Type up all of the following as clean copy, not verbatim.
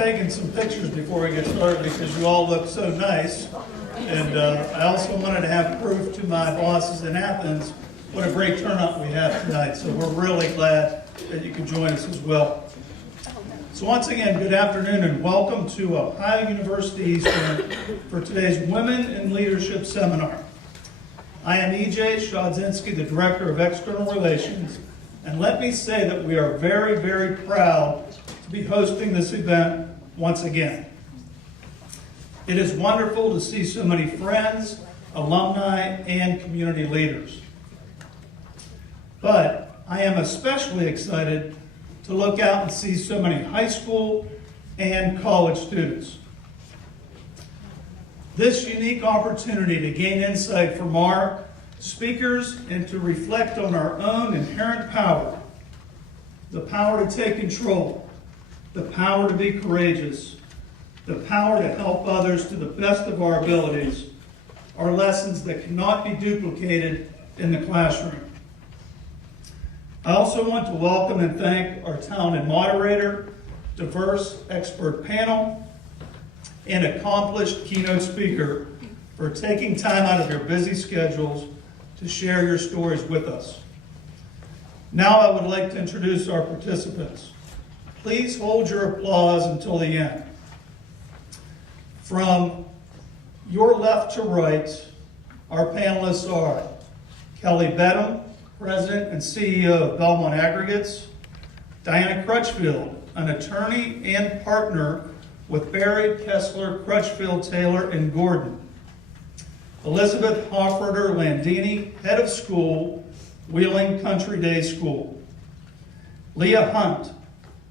taking some pictures before we get started because you all look so nice. And I also wanted to have proof to my bosses in Athens what a great turnout we have tonight. So we're really glad that you could join us as well. So once again, good afternoon and welcome to Ohio University Eastern for today's Women in Leadership Seminar. I am E.J. Shadzinski, the Director of External Relations, and let me say that we are very, very proud to be hosting this event once again. It is wonderful to see so many friends, alumni, and community leaders. But I am especially excited to look out and see so many high school and college students. This unique opportunity to gain insight from our speakers and to reflect on our own inherent power, the power to take control, the power to be courageous, the power to help others to the best of our abilities, are lessons that cannot be duplicated in the classroom. I also want to welcome and thank our talented moderator, diverse expert panel, and accomplished keynote speaker for taking time out of your busy schedules to share your stories with us. Now I would like to introduce our participants. Please hold your applause until the end. From your left to right, our panelists are Kelly Bettem, President and CEO of Belmont Aggregates; Diana Crutchfield, an attorney and partner with Barry, Kessler, Crutchfield, Taylor, and Gordon; Elizabeth Hofreuter-Landini, Head of School, Wheeling Country Day School; Leia Hunt,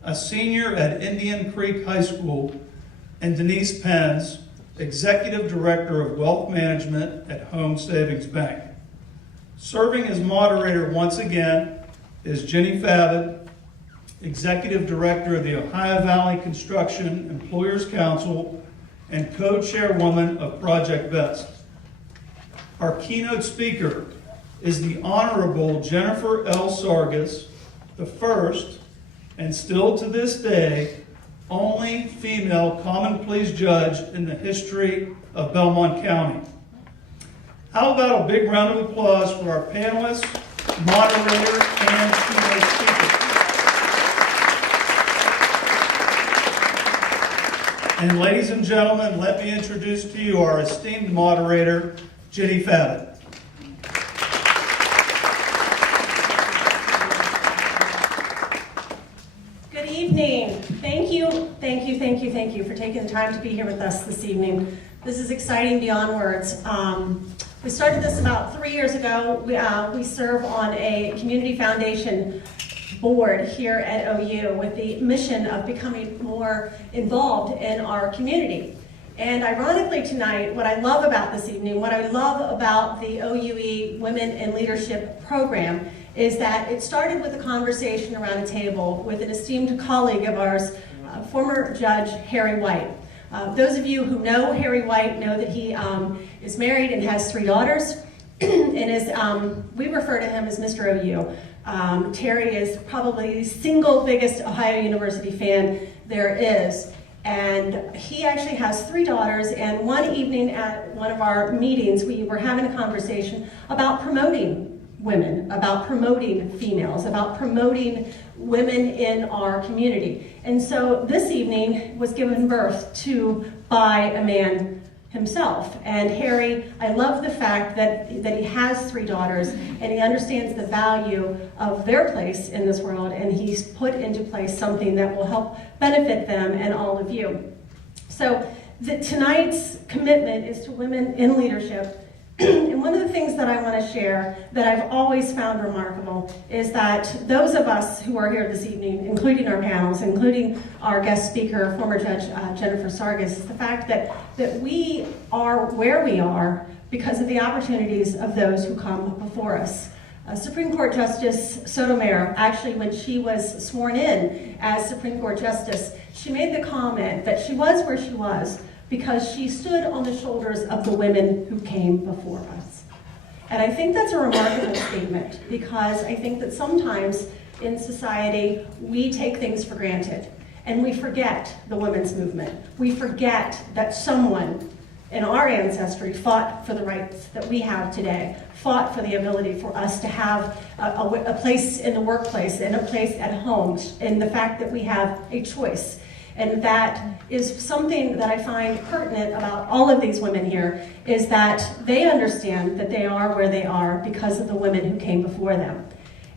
a senior at Indian Creek High School; and Denise Penz, Executive Director of Wealth Management at Home Savings Bank. Serving as moderator once again is Ginny Favede, Executive Director of the Ohio Valley Construction Employers Council and co-chairwoman of Project Best. Our keynote speaker is the Honorable Jennifer L. Sargus, the first, and still to this day, only female common pleas judge in the history of Belmont County. How about a big round of applause for our panelists, moderator, and keynote speaker. And ladies and gentlemen, let me introduce to you our esteemed moderator, Ginny Favede. Good evening. Thank you for taking the time to be here with us this evening. This is exciting beyond words. We started this about 3 years ago. We serve on a community foundation board here at OU with the mission of becoming more involved in our community. And ironically tonight, what I love about this evening, what I love about the OUE Women in Leadership program is that it started with a conversation around a table with an esteemed colleague of ours, former Judge Harry White. Those of you who know Harry White know that he is married and has 3 daughters, and is we refer to him as Mr. OU. Terry is probably the single biggest Ohio University fan there is, and he actually has 3 daughters, and one evening at one of our meetings we were having a conversation about promoting women, about promoting females, about promoting women in our community. And so this evening was given birth to by a man himself. And Harry, I love the fact that he has 3 daughters and he understands the value of their place in this world, and he's put into place something that will help benefit them and all of you. So tonight's commitment is to women in leadership. And one of the things that I want to share that I've always found remarkable is that those of us who are here this evening, including our panels, including our guest speaker, former Judge Jennifer Sargus, is the fact that we are where we are because of the opportunities of those who come before us. Supreme Court Justice Sotomayor, actually when she was sworn in as Supreme Court Justice, she made the comment that she was where she was because she stood on the shoulders of the women who came before us. And I think that's a remarkable statement, because I think that sometimes in society we take things for granted. And we forget the women's movement. We forget that someone in our ancestry fought for the rights that we have today, fought for the ability for us to have a place in the workplace and a place at home, and the fact that we have a choice. And that is something that I find pertinent about all of these women here, is that they understand that they are where they are because of the women who came before them.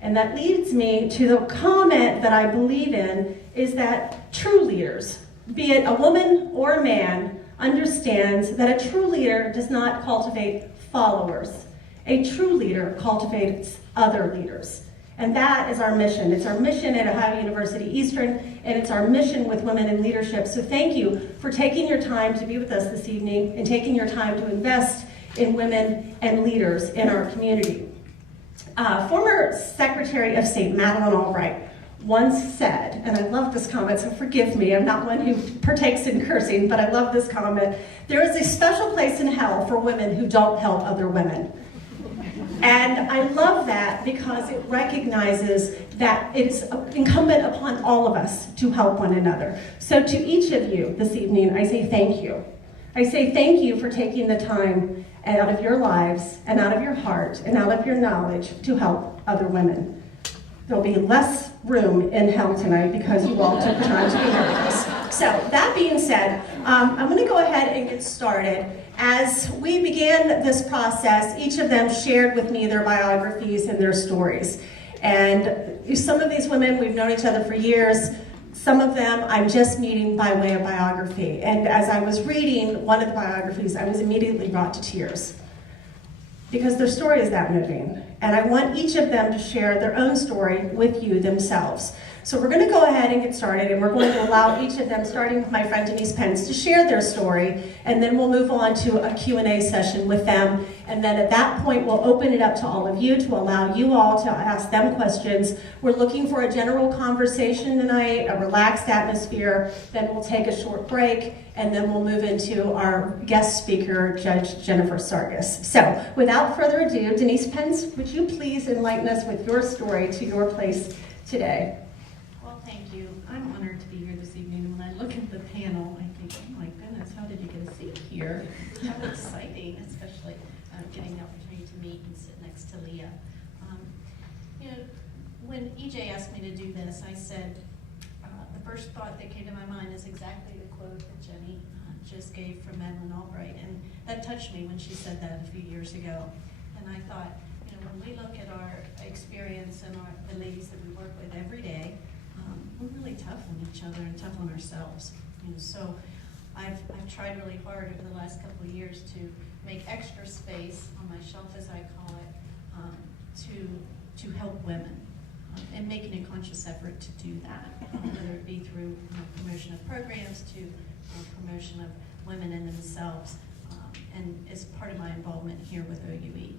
And that leads me to the comment that I believe in, is that true leaders, be it a woman or a man, understands that a true leader does not cultivate followers. A true leader cultivates other leaders. And that is our mission. It's our mission at Ohio University Eastern, and it's our mission with Women in Leadership. So thank you for taking your time to be with us this evening and taking your time to invest in women and leaders in our community. Former Secretary of State Madeleine Albright once said, and I love this comment, so forgive me, I'm not one who partakes in cursing, but I love this comment: there is a special place in hell for women who don't help other women. And I love that because it recognizes that it's incumbent upon all of us to help one another. So to each of you this evening, I say thank you. I say thank you for taking the time out of your lives and out of your heart and out of your knowledge to help other women. There'll be less room in hell tonight because you all took the time to be here with us. So that being said, I'm going to go ahead and get started. As we began this process, each of them shared with me their biographies and their stories. And some of these women, we've known each other for years. Some of them I'm just meeting by way of biography. And as I was reading one of the biographies, I was immediately brought to tears, because their story is that moving. And I want each of them to share their own story with you themselves. So we're going to go ahead and get started, and we're going to allow each of them, starting with my friend Denise Penz, to share their story, and then we'll move on to a Q&A session with them. And then at that point, we'll open it up to all of you to allow you all to ask them questions. We're looking for a general conversation tonight, a relaxed atmosphere. Then we'll take a short break, and then we'll move into our guest speaker, Judge Jennifer Sargus. So without further ado, Denise Penz, would you please enlighten us with your story to your place today? Thank you. I'm honored to be here this evening. And when I look at the panel, I think, oh my goodness, how did you get a seat here? How exciting, especially getting the opportunity to meet and sit next to Leia. When EJ asked me to do this, I said, the first thought that came to my mind is exactly the quote that Jenny just gave from Madeleine Albright. And that touched me when she said that a few years ago. And I thought, when we look at our experience and the ladies that we work with every day, we're really tough on each other and tough on ourselves. So I've tried really hard over the last couple of years to make extra space on my shelf, as I call it, to help women, and making a conscious effort to do that, whether it be through promotion of programs to promotion of women in themselves, and as part of my involvement here with OUE.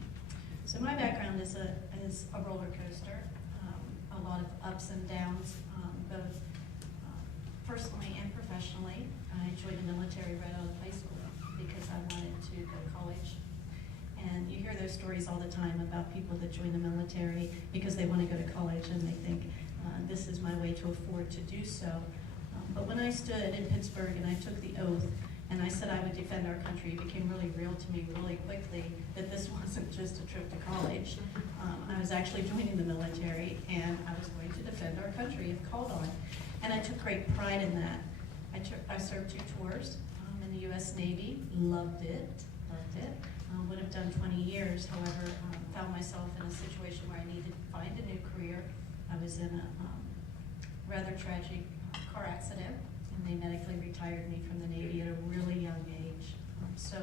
So my background is a roller coaster, a lot of ups and downs, both personally and professionally. I joined the military right out of high school because I wanted to go to college. And you hear those stories all the time about people that join the military because they want to go to college and they think this is my way to afford to do so. But when I stood in Pittsburgh and I took the oath and I said I would defend our country, it became really real to me really quickly that this wasn't just a trip to college. I was actually joining the military, and I was going to defend our country if called on. And I took great pride in that. I served 2 tours in the U.S. Navy, loved it. Would have done 20 years, however, found myself in a situation where I needed to find a new career. I was in a rather tragic car accident, and they medically retired me from the Navy at a really young age. So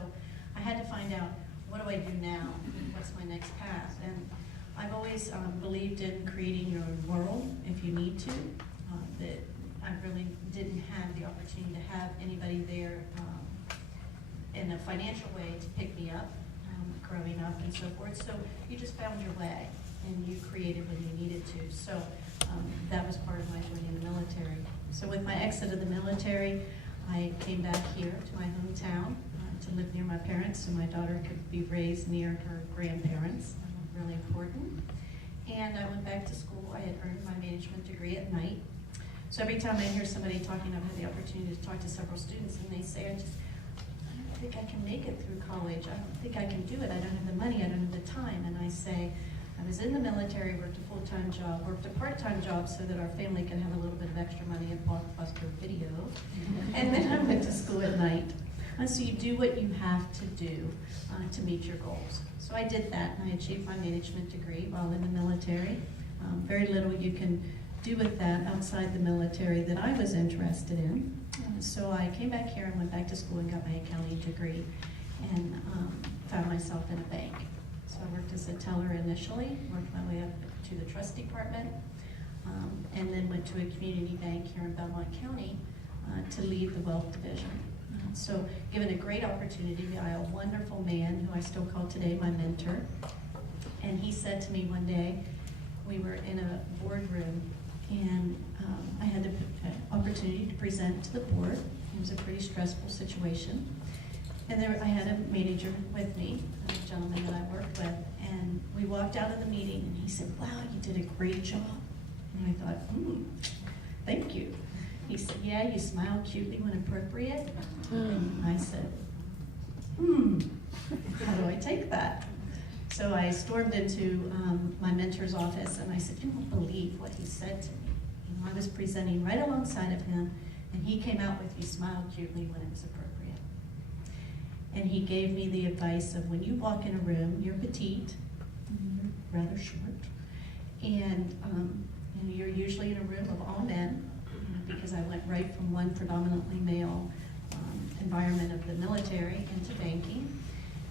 I had to find out, what do I do now? What's my next path? And I've always believed in creating your own world if you need to. That I really didn't have the opportunity to have anybody there in a financial way to pick me up growing up and so forth. So you just found your way and you created when you needed to. So that was part of my joining the military. So with my exit of the military, I came back here to my hometown to live near my parents so my daughter could be raised near her grandparents. Really important. And I went back to school. I had earned my management degree at night. So every time I hear somebody talking, I've had the opportunity to talk to several students, and they say, I don't think I can make it through college. I don't think I can do it. I don't have the money. I don't have the time. And I say, I was in the military, worked a full-time job, worked a part-time job so that our family can have a little bit of extra money and blockbuster video. And then I went to school at night. And so you do what you have to do to meet your goals. So I did that, and I achieved my management degree while in the military. Very little you can do with that outside the military that I was interested in. So I came back here and went back to school and got my accounting degree, and found myself in a bank. So I worked as a teller initially, worked my way up to the trust department, and then went to a community bank here in Belmont County to lead the wealth division. So given a great opportunity by a wonderful man who I still call today my mentor, and he said to me one day, we were in a boardroom, and I had the opportunity to present to the board. It was a pretty stressful situation. And I had a manager with me, a gentleman that I worked with, and we walked out of the meeting, and he said, wow, you did a great job. And I thought, thank you. He said, yeah, you smile cutely when appropriate. And I said, how do I take that? So I stormed into my mentor's office, and I said, you won't believe what he said to me. You know, I was presenting right alongside of him, and he came out with, you smile cutely when it was appropriate. And he gave me the advice of, when you walk in a room, you're petite, you're rather short, and you're usually in a room of all men, because I went right from one predominantly male environment of the military into banking.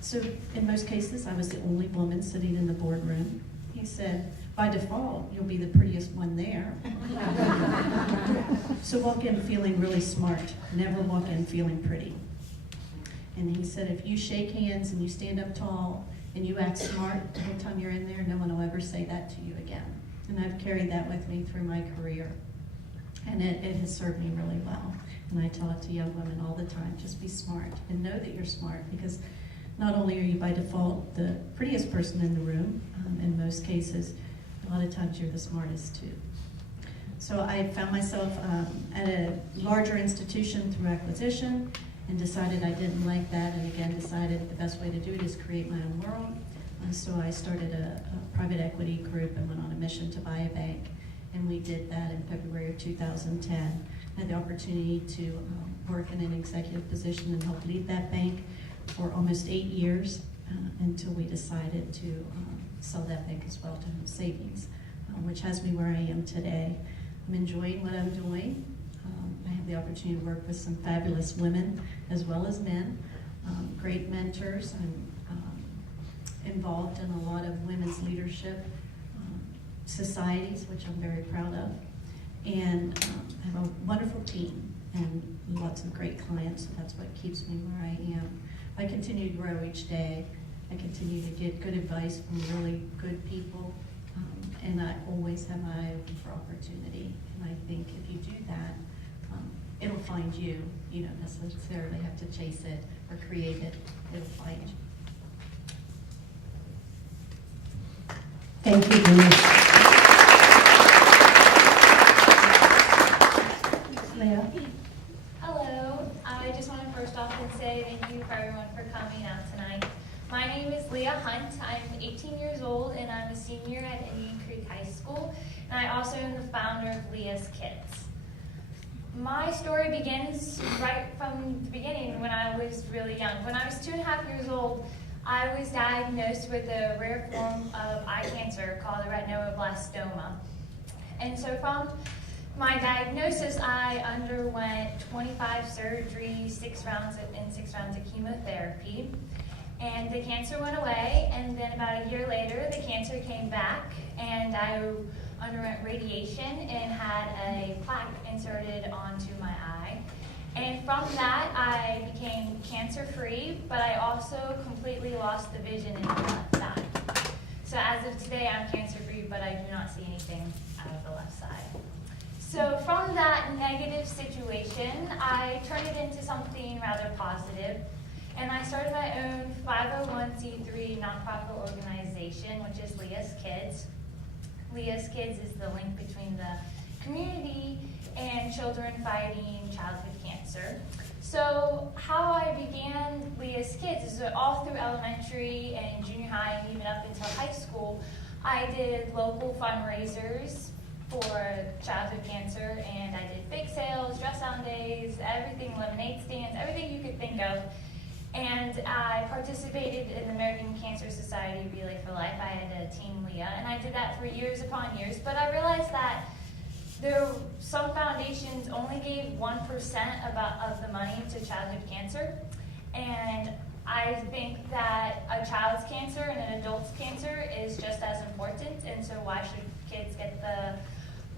So in most cases, I was the only woman sitting in the boardroom. He said, by default, you'll be the prettiest one there. So walk in feeling really smart. Never walk in feeling pretty. And he said, if you shake hands and you stand up tall and you act smart, the whole time you're in there, no one will ever say that to you again. And I've carried that with me through my career. And it has served me really well. And I tell it to young women all the time, just be smart and know that you're smart, because not only are you by default the prettiest person in the room, in most cases, a lot of times you're the smartest too. So I found myself at a larger institution through acquisition, and decided I didn't like that, and again decided the best way to do it is create my own world. So I started a private equity group and went on a mission to buy a bank. And we did that in February of 2010. I had the opportunity to work in an executive position and help lead that bank for almost 8 years until we decided to sell that bank as well to Home Savings, which has me where I am today. I'm enjoying what I'm doing. I have the opportunity to work with some fabulous women as well as men, great mentors. I'm involved in a lot of women's leadership societies, which I'm very proud of, and I have a wonderful team and lots of great clients, so that's what keeps me where I am. I continue to grow each day. I continue to get good advice from really good people, and I always have my eye open for opportunity, and I think if you do that, it'll find you. You don't necessarily have to chase it or create it. It'll find you. Thank you, Denise. Leia. Hello. I just want to first off say thank you for everyone for coming out tonight. My name is Leia Hunt. I'm 18 years old and I'm a senior at Indian Creek High School, and I also am the founder of Leia's Kids. My story begins right from the beginning when I was really young. When I was 2.5 years old, I was diagnosed with a rare form of eye cancer called retinoblastoma. And so from my diagnosis, I underwent 25 surgeries, 6 rounds of chemotherapy. And the cancer went away, and then about a year later, the cancer came back, and I underwent radiation and had a plaque inserted onto my eye. And from that, I became cancer-free, but I also completely lost the vision in the left side. So as of today, I'm cancer-free, but I do not see anything out of the left side. So from that negative situation, I turned it into something rather positive, and I started my own 501c3 nonprofit organization, which is Leia's Kids. Leia's Kids is the link between the community and children fighting childhood cancer. So how I began Leah's Kids is all through elementary and junior high and even up until high school, I did local fundraisers for childhood cancer, and I did bake sales, dress down days, everything, lemonade stands, everything you could think of. And I participated in the American Cancer Society Relay for Life. I had a Team Leah, and I did that for years upon years, but I realized that some foundations only gave 1% of the money to childhood cancer, and I think that a child's cancer and an adult's cancer is just as important, and so why should kids get the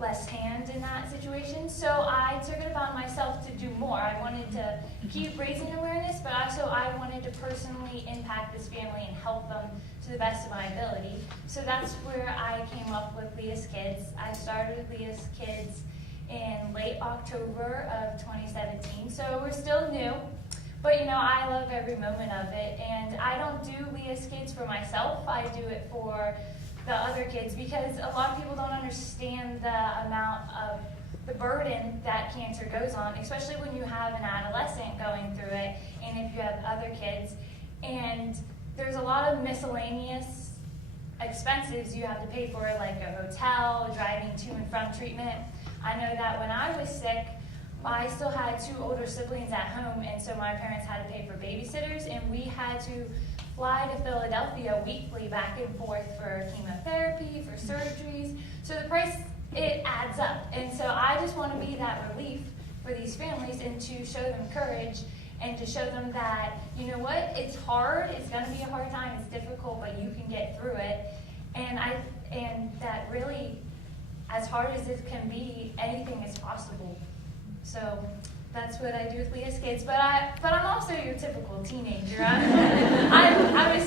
less hand in that situation? So I took it upon myself to do more. I wanted to keep raising awareness, but also I wanted to personally impact this family and help them to the best of my ability. So that's where I came up with Leah's Kids. I started Leah's Kids in late October of 2017, so we're still new, but I love every moment of it. And I don't do Leah's Kids for myself, I do it for the other kids, because a lot of people don't understand the amount of the burden that cancer goes on, especially when you have an adolescent going through it, and if you have other kids. And there's a lot of miscellaneous expenses you have to pay for, like a hotel, driving to and from treatment. I know that when I was sick, I still had 2 older siblings at home, and so my parents had to pay for babysitters, and we had to fly to Philadelphia weekly back and forth for chemotherapy, for surgeries. So the price, it adds up. And so I just want to be that relief for these families and to show them courage and to show them that, you know what, it's hard, it's going to be a hard time, it's difficult, but you can get through it. And that really, as hard as it can be, anything is possible. So that's what I do with Leah's Kids. But I'm also your typical teenager. I'm a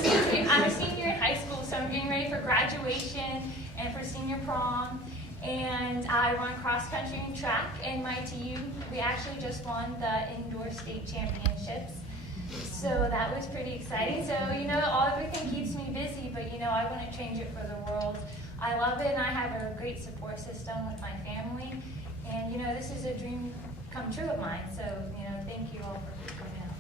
senior in high school, so I'm getting ready for graduation and for senior prom. And I run cross country and track in my TU. We actually just won the indoor state championships. So that was pretty exciting. So, everything keeps me busy, but, I wouldn't change it for the world. I love it, and I have a great support system with my family. And, this is a dream come true of mine. So, thank you all for coming out.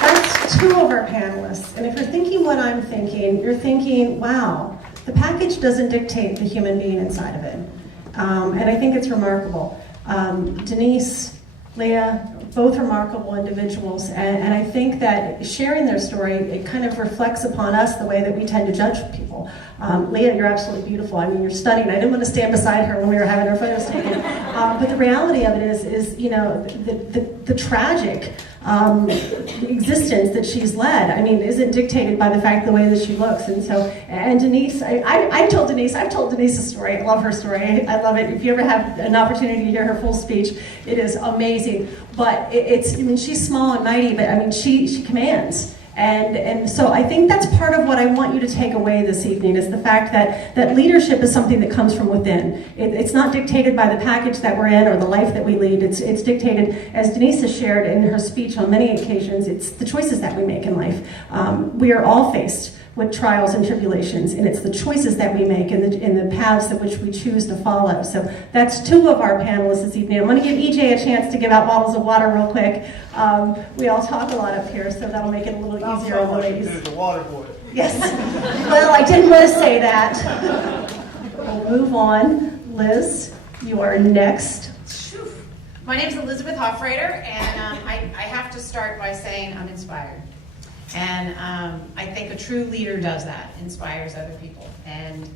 That's 2 of our panelists. And if you're thinking what I'm thinking, you're thinking, wow, the package doesn't dictate the human being inside of it. And I think it's remarkable. Denise, Leia, both remarkable individuals, and I think that sharing their story, it kind of reflects upon us the way that we tend to judge people. Leia, you're absolutely beautiful. I mean, you're stunning. I didn't want to stand beside her when we were having our photos taken. But the reality of it is the tragic existence that she's led, isn't dictated by the fact the way that she looks. And Denise, I've told Denise a story. I love her story. I love it. If you ever have an opportunity to hear her full speech, it is amazing. But she's small and mighty, but she commands. And so I think that's part of what I want you to take away this evening, is the fact that leadership is something that comes from within. It's not dictated by the package that we're in or the life that we lead. It's dictated, as Denise has shared in her speech on many occasions, it's the choices that we make in life. We are all faced with trials and tribulations, and it's the choices that we make and the paths that which we choose to follow. So that's 2 of our panelists this evening. I'm going to give EJ a chance to give out bottles of water real quick. We all talk a lot up here, so that'll make it a little easier on the ladies. There's a water boy. Yes. Well, I didn't want to say that. We'll move on. Liz, you are next. My name is Elizabeth Hofreuter, and I have to start by saying I'm inspired. And I think a true leader does that, inspires other people. And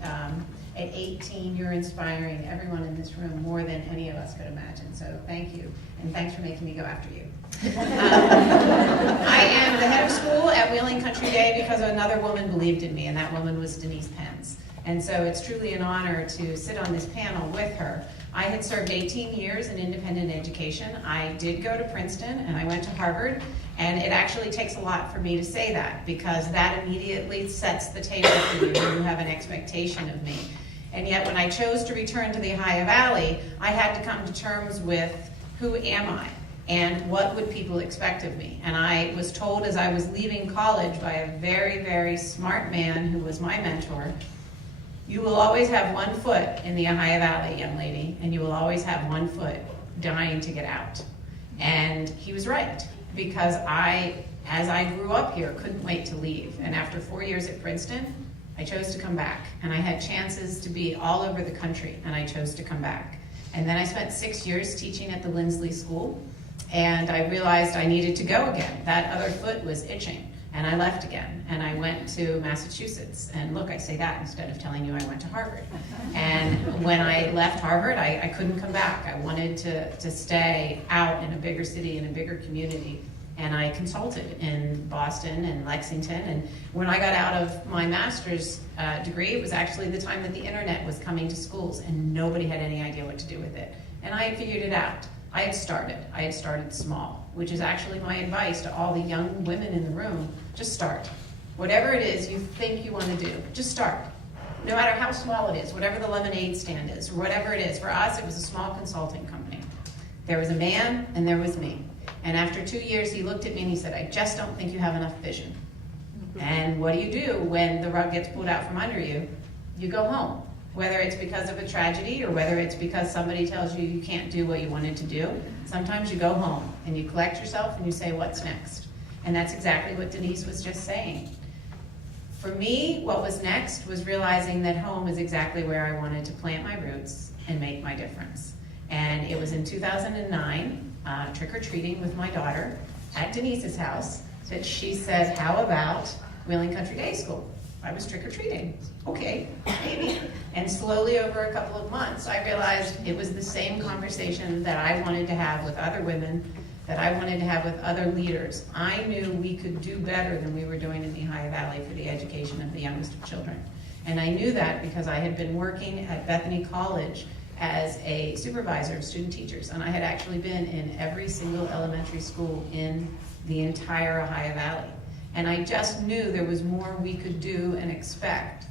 at 18, you're inspiring everyone in this room more than any of us could imagine. So thank you, and thanks for making me go after you. I am the head of school at Wheeling Country Day because another woman believed in me, and that woman was Denise Penz. And so it's truly an honor to sit on this panel with her. I had served 18 years in independent education. I did go to Princeton, and I went to Harvard. And it actually takes a lot for me to say that, because that immediately sets the table for you when you have an expectation of me. And yet when I chose to return to the Ohio Valley, I had to come to terms with who am I and what would people expect of me. And I was told as I was leaving college by a very, very smart man who was my mentor, You will always have one foot in the Ohio Valley, young lady, and you will always have one foot dying to get out. And he was right, because as I grew up here, couldn't wait to leave. And after 4 years at Princeton, I chose to come back. And I had chances to be all over the country, and I chose to come back. And then I spent 6 years teaching at the Lindsley School, and I realized I needed to go again. That other foot was itching, and I left again. And I went to Massachusetts. And look, I say that instead of telling you I went to Harvard. And when I left Harvard, I couldn't come back. I wanted to stay out in a bigger city, in a bigger community. And I consulted in Boston and Lexington. And when I got out of my master's degree, it was actually the time that the internet was coming to schools, and nobody had any idea what to do with it. And I had figured it out. I had started small, which is actually my advice to all the young women in the room. Just start. Whatever it is you think you want to do, just start. No matter how small it is, whatever the lemonade stand is, or whatever it is. For us, it was a small consulting company. There was a man, and there was me. And after 2 years, he looked at me and he said, I just don't think you have enough vision. And what do when the rug gets pulled out from under you? You go home. Whether it's because of a tragedy or whether it's because somebody tells you you can't do what you wanted to do, sometimes you go home and you collect yourself and you say, what's next? And that's exactly what Denise was just saying. For me, what was next was realizing that home is exactly where I wanted to plant my roots and make my difference. And it was in 2009, trick-or-treating with my daughter at Denise's house, that she said, how about Wheeling Country Day School? I was trick-or-treating. Okay, maybe. And slowly over a couple of months, I realized it was the same conversation that I wanted to have with other women, that I wanted to have with other leaders. I knew we could do better than we were doing in the Ohio Valley for the education of the youngest of children. And I knew that because I had been working at Bethany College as a supervisor of student teachers, and I had actually been in every single elementary school in the entire Ohio Valley. And I just knew there was more we could do and expect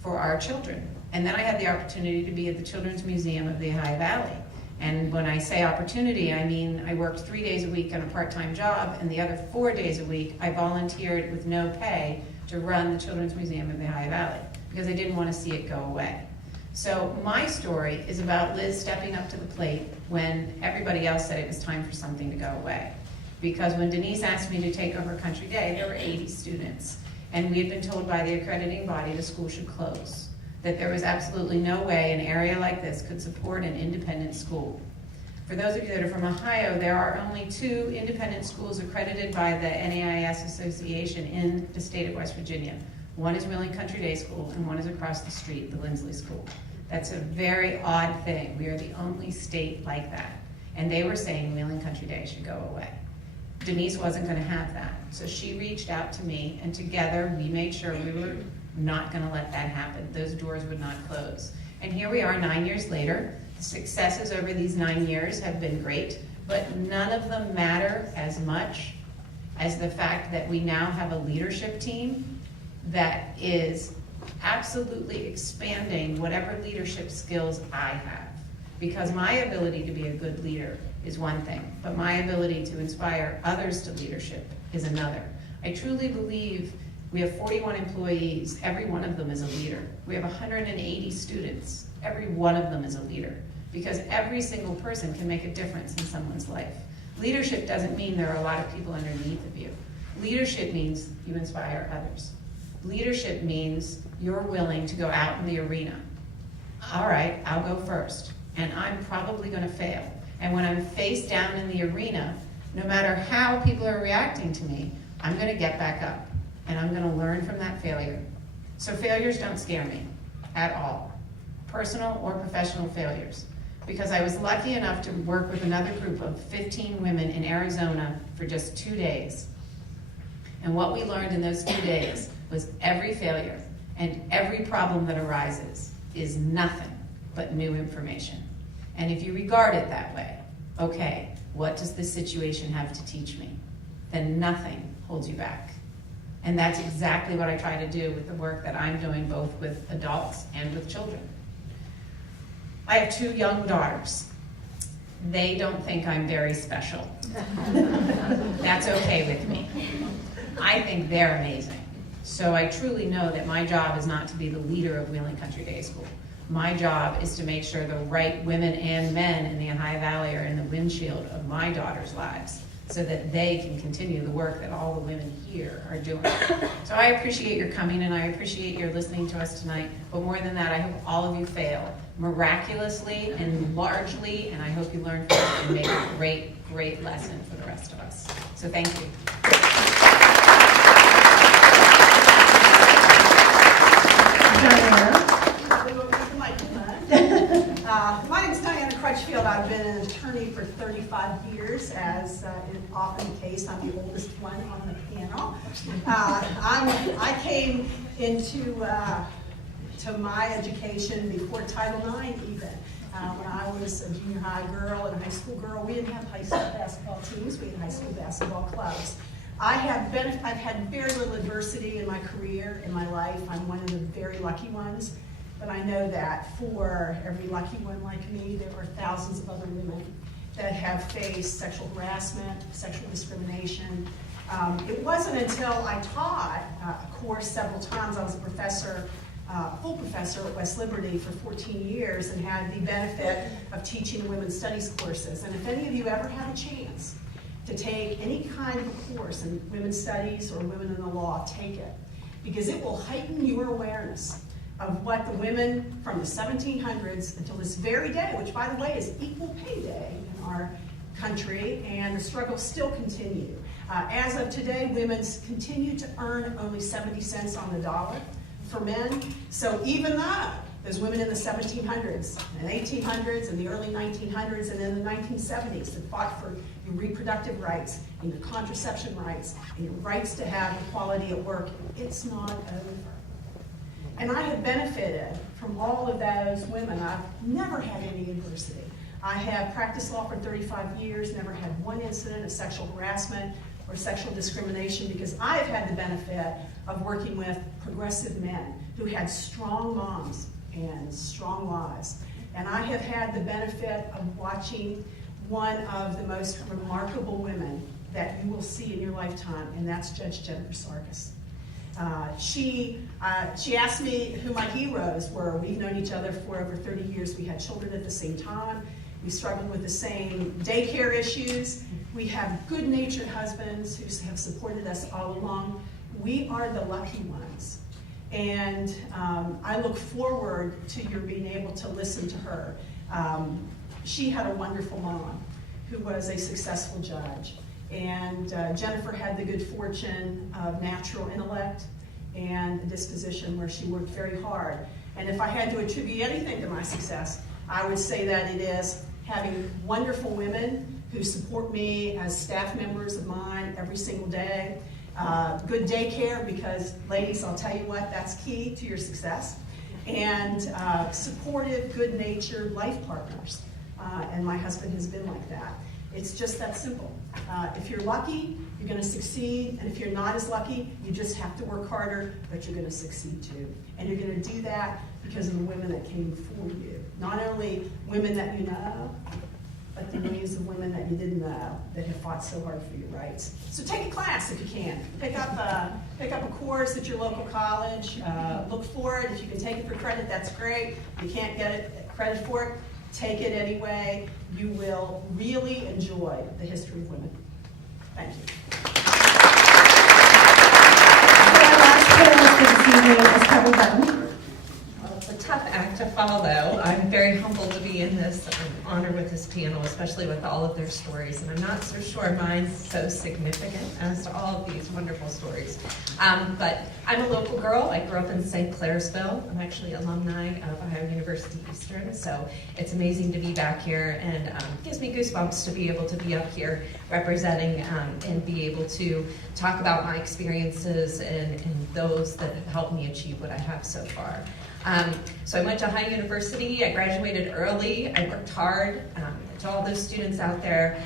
for our children. And then I had the opportunity to be at the Children's Museum of the Ohio Valley. And when I say opportunity, I mean I worked 3 days a week on a part-time job, and the other 4 days a week I volunteered with no pay to run the Children's Museum of the Ohio Valley, because I didn't want to see it go away. So my story is about Liz stepping up to the plate when everybody else said it was time for something to go away. Because when Denise asked me to take over Country Day, there were 80 students. And we had been told by the accrediting body the school should close. That there was absolutely no way an area like this could support an independent school. For those of you that are from Ohio, there are only 2 independent schools accredited by the NAIS Association in the state of West Virginia. One is Wheeling Country Day School, and one is across the street, the Lindsley School. That's a very odd thing. We are the only state like that. And they were saying Wheeling Country Day should go away. Denise wasn't going to have that. So she reached out to me, and together we made sure we were not going to let that happen. Those doors would not close. And here we are 9 years later. The successes over these 9 years have been great, but none of them matter as much as the fact that we now have a leadership team that is absolutely expanding whatever leadership skills I have. Because my ability to be a good leader is one thing, but my ability to inspire others to leadership is another. I truly believe we have 41 employees, every one of them is a leader. We have 180 students, every one of them is a leader. Because every single person can make a difference in someone's life. Leadership doesn't mean there are a lot of people underneath of you. Leadership means you inspire others. Leadership means you're willing to go out in the arena. All right, I'll go first, and I'm probably going to fail. And when I'm face down in the arena, no matter how people are reacting to me, I'm going to get back up, and I'm going to learn from that failure. So failures don't scare me at all, personal or professional failures, because I was lucky enough to work with another group of 15 women in Arizona for just 2 days. And what we learned in those 2 days was every failure and every problem that arises is nothing but new information. And if you regard it that way, okay, what does this situation have to teach me? Then nothing holds you back. And that's exactly what I try to do with the work that I'm doing, both with adults and with children. I have 2 young daughters. They don't think I'm very special. That's okay with me. I think they're amazing. So I truly know that my job is not to be the leader of Wheeling Country Day School. My job is to make sure the right women and men in the Ohio Valley are in the windshield of my daughters' lives, so that they can continue the work that all the women here are doing. So I appreciate your coming, and I appreciate your listening to us tonight. But more than that, I hope all of you fail miraculously and largely, and I hope you learn from it and make a great, great lesson for the rest of us. So thank you. My name is Diana Crutchfield. I've been an attorney for 35 years, as is often the case. I'm the oldest one on the panel. I came into to my education before Title IX even. When I was a junior high girl and a high school girl, we didn't have high school basketball teams. We had high school basketball clubs. I've had very little adversity in my career, in my life. I'm one of the very lucky ones. But I know that for every lucky one like me, there are thousands of other women that have faced sexual harassment, sexual discrimination. It wasn't until I taught a course several times. I was a professor, full professor at West Liberty for 14 years and had the benefit of teaching women's studies courses. And if any of you ever have a chance to take any kind of a course in women's studies or women in the law, take it, because it will heighten your awareness of what the women from the 1700s until this very day, which by the way is Equal Pay Day in our country, and the struggles still continue. As of today, women continue to earn only 70 cents on the dollar for men. So even though those women in the 1700s and 1800s and the early 1900s and in the 1970s that fought for your reproductive rights and your contraception rights and your rights to have equality at work, it's not over. And I have benefited from all of those women. I've never had any adversity. I have practiced law for 35 years, never had one incident of sexual harassment or sexual discrimination, because I've had the benefit of working with progressive men who had strong moms and strong wives. And I have had the benefit of watching one of the most remarkable women that you will see in your lifetime, and that's Judge Jennifer Sargus. She asked me who my heroes were. We've known each other for over 30 years. We had children at the same time. We struggled with the same daycare issues. We have good-natured husbands who have supported us all along. We are the lucky ones. And I look forward to your being able to listen to her. She had a wonderful mom who was a successful judge. And Jennifer had the good fortune of natural intellect and a disposition where she worked very hard. And if I had to attribute anything to my success, I would say that it is having wonderful women who support me as staff members of mine every single day. Good daycare, because ladies, I'll tell you what, that's key to your success. And supportive, good-natured life partners. And my husband has been like that. It's just that simple. If you're lucky, you're going to succeed, and if you're not as lucky, you just have to work harder, but you're going to succeed too. And you're going to do that because of the women that came before you. Not only women that you know, but the millions of women that you didn't know that have fought so hard for your rights. So take a class if you can. Pick up a course at your local college. Look for it. If you can take it for credit, that's great. If you can't get credit for it, take it anyway. You will really enjoy the history of women. Thank you. Our last panelist for this evening is Bettem. Well, it's a tough act to follow. I'm very humbled to be in this honor with this panel, especially with all of their stories. And I'm not so sure mine's so significant as to all of these wonderful stories. But I'm a local girl. I grew up in St. Clairsville. I'm actually alumni of Ohio University Eastern, so it's amazing to be back here, and it gives me goosebumps to be able to be up here representing and be able to talk about my experiences and those that have helped me achieve what I have so far. So I went to Ohio University. I graduated early. I worked hard. To all those students out there,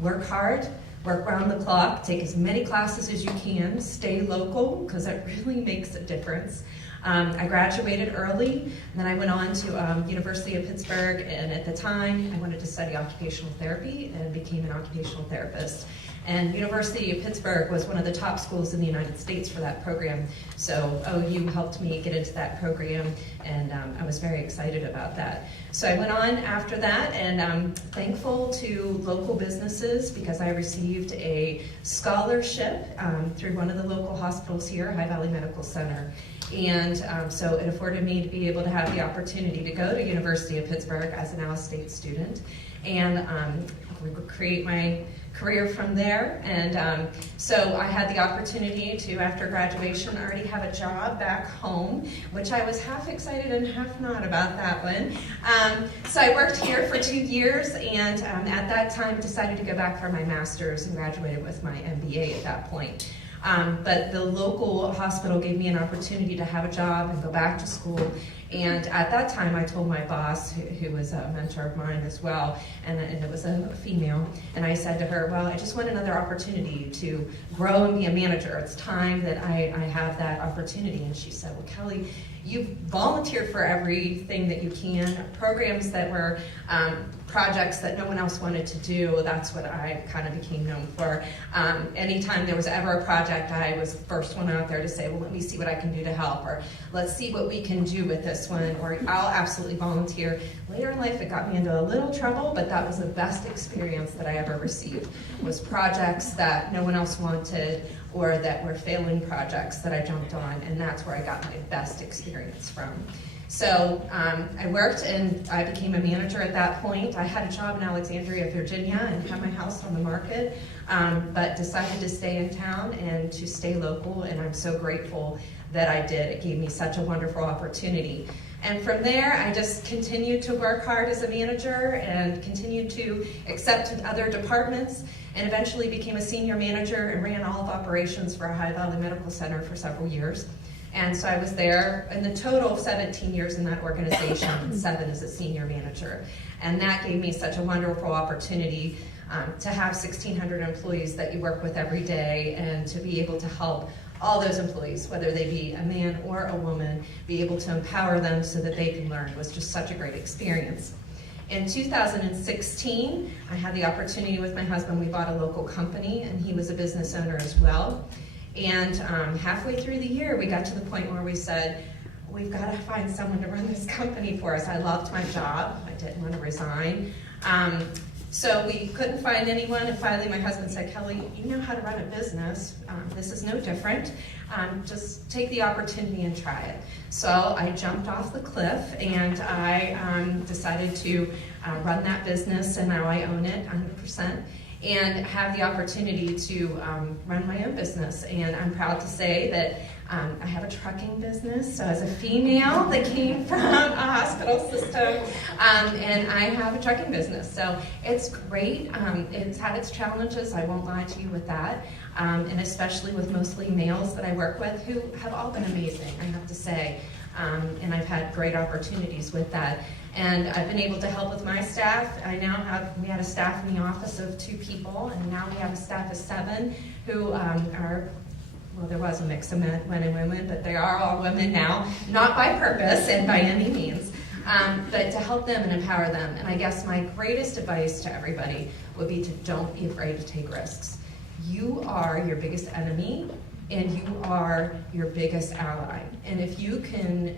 work hard, work around the clock, take as many classes as you can, stay local, because that really makes a difference. I graduated early, and then I went on to University of Pittsburgh, and at the time, I wanted to study occupational therapy and became an occupational therapist. And University of Pittsburgh was one of the top schools in the United States for that program. So OU helped me get into that program, and I was very excited about that. So I went on after that, and I'm thankful to local businesses because I received a scholarship through one of the local hospitals here, High Valley Medical Center. And so it afforded me to be able to have the opportunity to go to University of Pittsburgh as an out-of-state student and create my career from there. And so I had the opportunity to, after graduation, already have a job back home, which I was half excited and half not about that one. So I worked here for 2 years, and at that time decided to go back for my master's and graduated with my MBA at that point. But the local hospital gave me an opportunity to have a job and go back to school. And at that time, I told my boss, who was a mentor of mine as well, and it was a female, and I said to her, well, I just want another opportunity to grow and be a manager. It's time that I have that opportunity. And she said, well, Kelly, you've volunteered for everything that you can, programs that were projects that no one else wanted to do. That's what I kind of became known for. Anytime there was ever a project, I was the first one out there to say, well, let me see what I can do to help, or let's see what we can do with this one, or I'll absolutely volunteer. Later in life, it got me into a little trouble, but that was the best experience that I ever received, was projects that no one else wanted, or that were failing projects that I jumped on, and that's where I got my best experience from. So I worked and I became a manager at that point. I had a job in Alexandria, Virginia, and had my house on the market, but decided to stay in town and to stay local, and I'm so grateful that I did. It gave me such a wonderful opportunity. And from there, I just continued to work hard as a manager and continued to accept other departments, and eventually became a senior manager and ran all of operations for a High Valley Medical Center for several years. And so I was there in the total of 17 years in that organization, and 7 as a senior manager. And that gave me such a wonderful opportunity to have 1,600 employees that you work with every day, and to be able to help all those employees, whether they be a man or a woman, be able to empower them so that they can learn. It was just such a great experience. In 2016, I had the opportunity with my husband. We bought a local company, and he was a business owner as well. And halfway through the year, we got to the point where we said, we've got to find someone to run this company for us. I loved my job. I didn't want to resign. So we couldn't find anyone, and finally my husband said, Kelly, you know how to run a business. This is no different. Just take the opportunity and try it. So I jumped off the cliff, and I decided to run that business, and now I own it 100%. And have the opportunity to run my own business. And I'm proud to say that I have a trucking business. So as a female that came from a hospital system, and I have a trucking business. So it's great. It's had its challenges, I won't lie to you with that. And especially with mostly males that I work with, who have all been amazing, I have to say. And I've had great opportunities with that. And I've been able to help with my staff. We had a staff in the office of 2 people, and now we have a staff of 7 who are, well, there was a mix of men and women, but they are all women now, not by purpose and by any means, but to help them and empower them. And I guess my greatest advice to everybody would be to don't be afraid to take risks. You are your biggest enemy, and you are your biggest ally. And if you can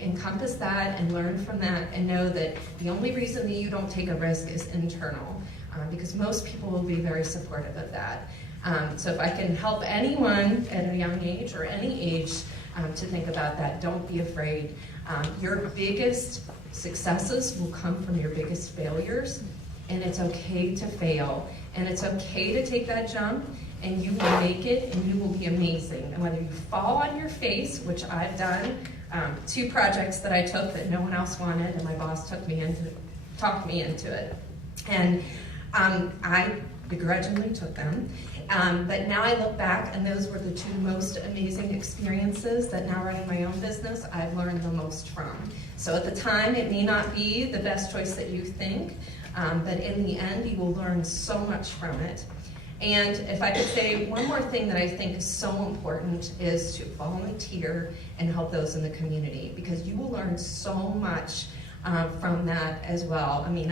encompass that and learn from that, and know that the only reason that you don't take a risk is internal, because most people will be very supportive of that. So if I can help anyone at a young age or any age to think about that, don't be afraid. Your biggest successes will come from your biggest failures, and it's okay to fail, and it's okay to take that jump, and you will make it, and you will be amazing. And whether you fall on your face, which I've done, 2 projects that I took that no one else wanted, and my boss talked me into it. And I begrudgingly took them. But now I look back, and those were the 2 most amazing experiences that now running my own business, I've learned the most from. So at the time, it may not be the best choice that you think, but in the end, you will learn so much from it. And if I could say one more thing that I think is so important is to volunteer and help those in the community, because you will learn so much from that as well. I mean,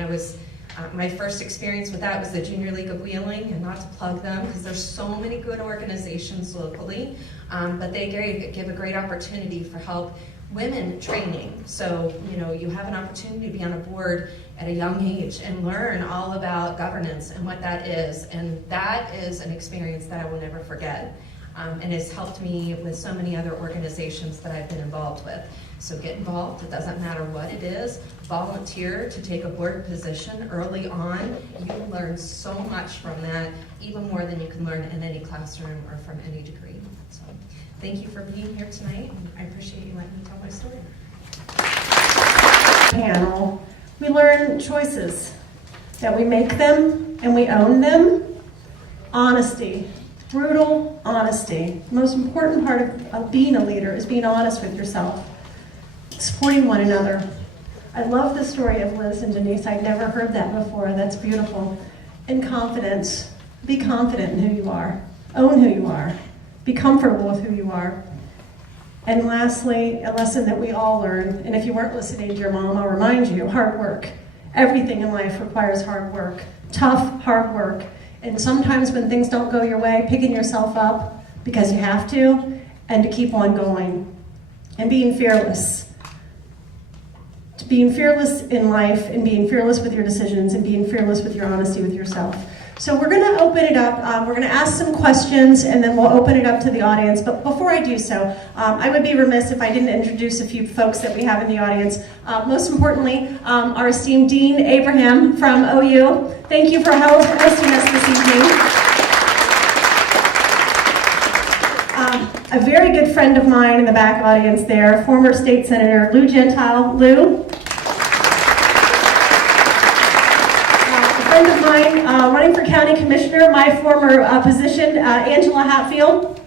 my first experience with that was the Junior League of Wheeling, and not to plug them because there's so many good organizations locally, but they give a great opportunity for help women training. So, you have an opportunity to be on a board at a young age and learn all about governance and what that is. And that is an experience that I will never forget. And has helped me with so many other organizations that I've been involved with. So get involved, it doesn't matter what it is. Volunteer to take a board position early on. You will learn so much from that, even more than you can learn in any classroom or from any degree. So thank you for being here tonight, and I appreciate you letting me tell my story. Panel, we learn choices, that we make them and we own them. Honesty, brutal honesty. The most important part of being a leader is being honest with yourself, supporting one another. I love the story of Liz and Denise. I'd never heard that before. That's beautiful. And confidence. Be confident in who you are. Own who you are. Be comfortable with who you are. And lastly, a lesson that we all learn, and if you weren't listening to your mom, I'll remind you, hard work. Everything in life requires hard work. Tough, hard work. And sometimes when things don't go your way, picking yourself up because you have to, and to keep on going. And being fearless. Being fearless in life, and being fearless with your decisions, and being fearless with your honesty with yourself. So we're going to open it up. We're going to ask some questions, and then we'll open it up to the audience. But before I do so, I would be remiss if I didn't introduce a few folks that we have in the audience. Most importantly, our esteemed Dean Abraham from OU. Thank you for hosting us this evening. A very good friend of mine in the back audience there, former State Senator Lou Gentile. Lou. A friend of mine running for county commissioner, my former position, Angela Hatfield.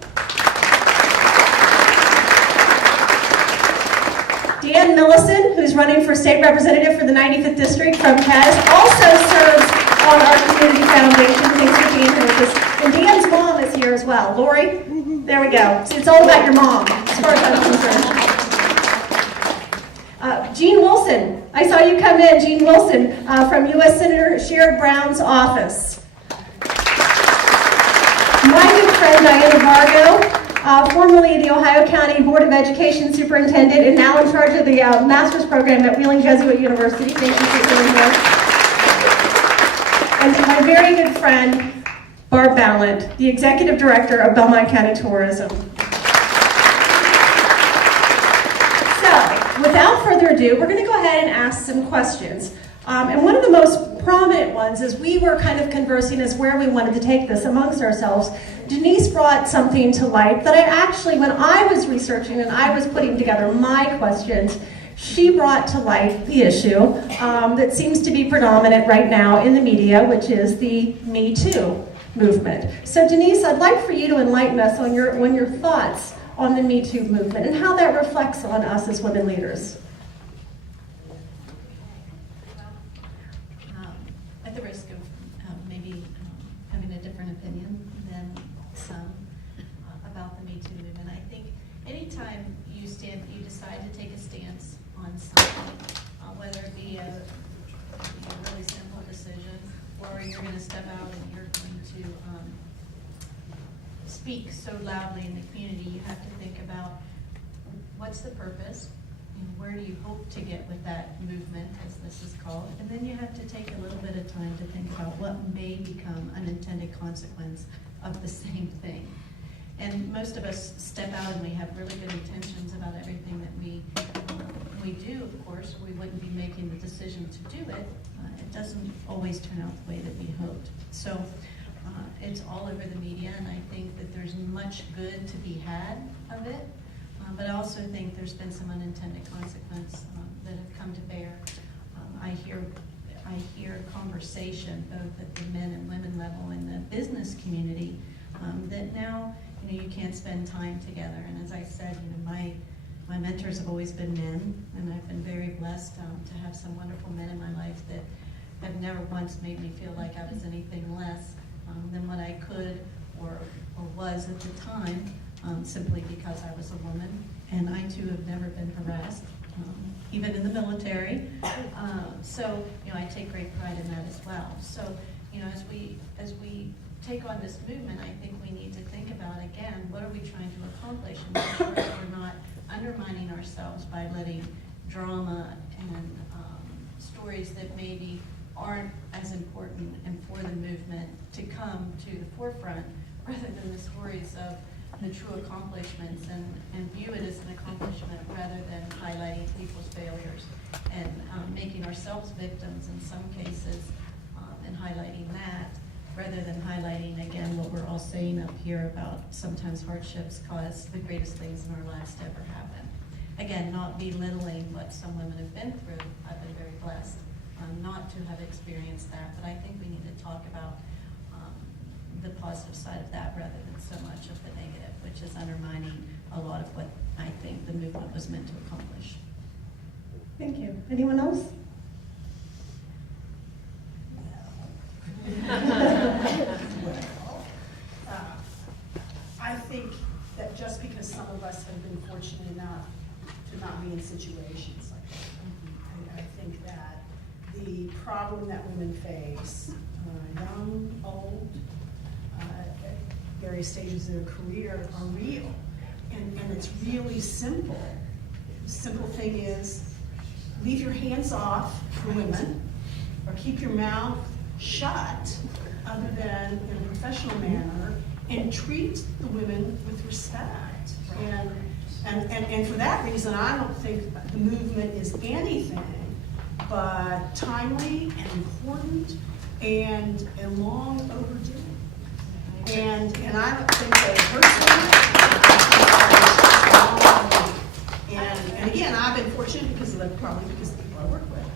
Dan Millison, who's running for state representative for the 95th district from Penz, also serves on our community foundation. Thanks for being here with us. And Dan's mom is here as well. Lori? There we go. So it's all about your mom, as far as I'm concerned. Gene Wilson. I saw you come in. Gene Wilson from U.S. Senator Sherrod Brown's office. My good friend Diana Vargo, formerly the Ohio County Board of Education Superintendent and now in charge of the master's program at Wheeling Jesuit University. Thank you for being here. And my very good friend, Barb Ballant, the Executive Director of Belmont County Tourism. So, without further ado, we're going to go ahead and ask some questions. And one of the most prominent ones, as we were kind of conversing as where we wanted to take this amongst ourselves, Denise brought something to light that I actually, when I was researching and I was putting together my questions, she brought to light the issue that seems to be predominant right now in the media, which is the Me Too movement. So Denise, I'd like for you to enlighten us on your thoughts on the Me Too movement and how that reflects on us as women leaders. At the risk of maybe having a different opinion than some about the Me Too movement, I think anytime you decide to take a stance on something, whether it be a really simple decision, or you're going to step out and you're going to speak so loudly in the community, you have to think about what's the purpose, and where do you hope to get with that movement, as this is called, and then you have to take a little bit of time to think about what may become an unintended consequence of the same thing. And most of us step out and we have really good intentions about everything that we do, of course. We wouldn't be making the decision to do it. It doesn't always turn out the way that we hoped. So it's all over the media, and I think that there's much good to be had of it. But I also think there's been some unintended consequences that have come to bear. I hear conversation both at the men and women level in the business community that now you can't spend time together. And as I said, my mentors have always been men, and I've been very blessed to have some wonderful men in my life that have never once made me feel like I was anything less than what I could or was at the time, simply because I was a woman. And I too have never been harassed, even in the military. So, I take great pride in that as well. So, as we take on this movement, I think we need to think about, again, what are we trying to accomplish, and make sure that we're not undermining ourselves by letting drama and stories that maybe aren't as important and for the movement to come to the forefront, rather than the stories of the true accomplishments, and view it as an accomplishment rather than highlighting people's failures and making ourselves victims in some cases, and highlighting that, rather than highlighting, again, what we're all saying up here about sometimes hardships cause the greatest things in our lives to ever happen. Again, not belittling what some women have been through. I've been very blessed not to have experienced that, but I think we need to talk about the positive side of that rather than so much of the negative, which is undermining a lot of what I think the movement was meant to accomplish. Thank you. Anyone else? I think that just because some of us have been fortunate enough to not be in situations like that, I think that the problem that women face, young, old, at various stages of their career, are real. And it's really simple. The simple thing is, leave your hands off for women, or keep your mouth shut, other than in a professional manner, and treat the women with respect. And for that reason, I don't think the movement is anything but timely and important and long overdue. And I don't think that personally, and again, I've been fortunate probably because of the people I work with.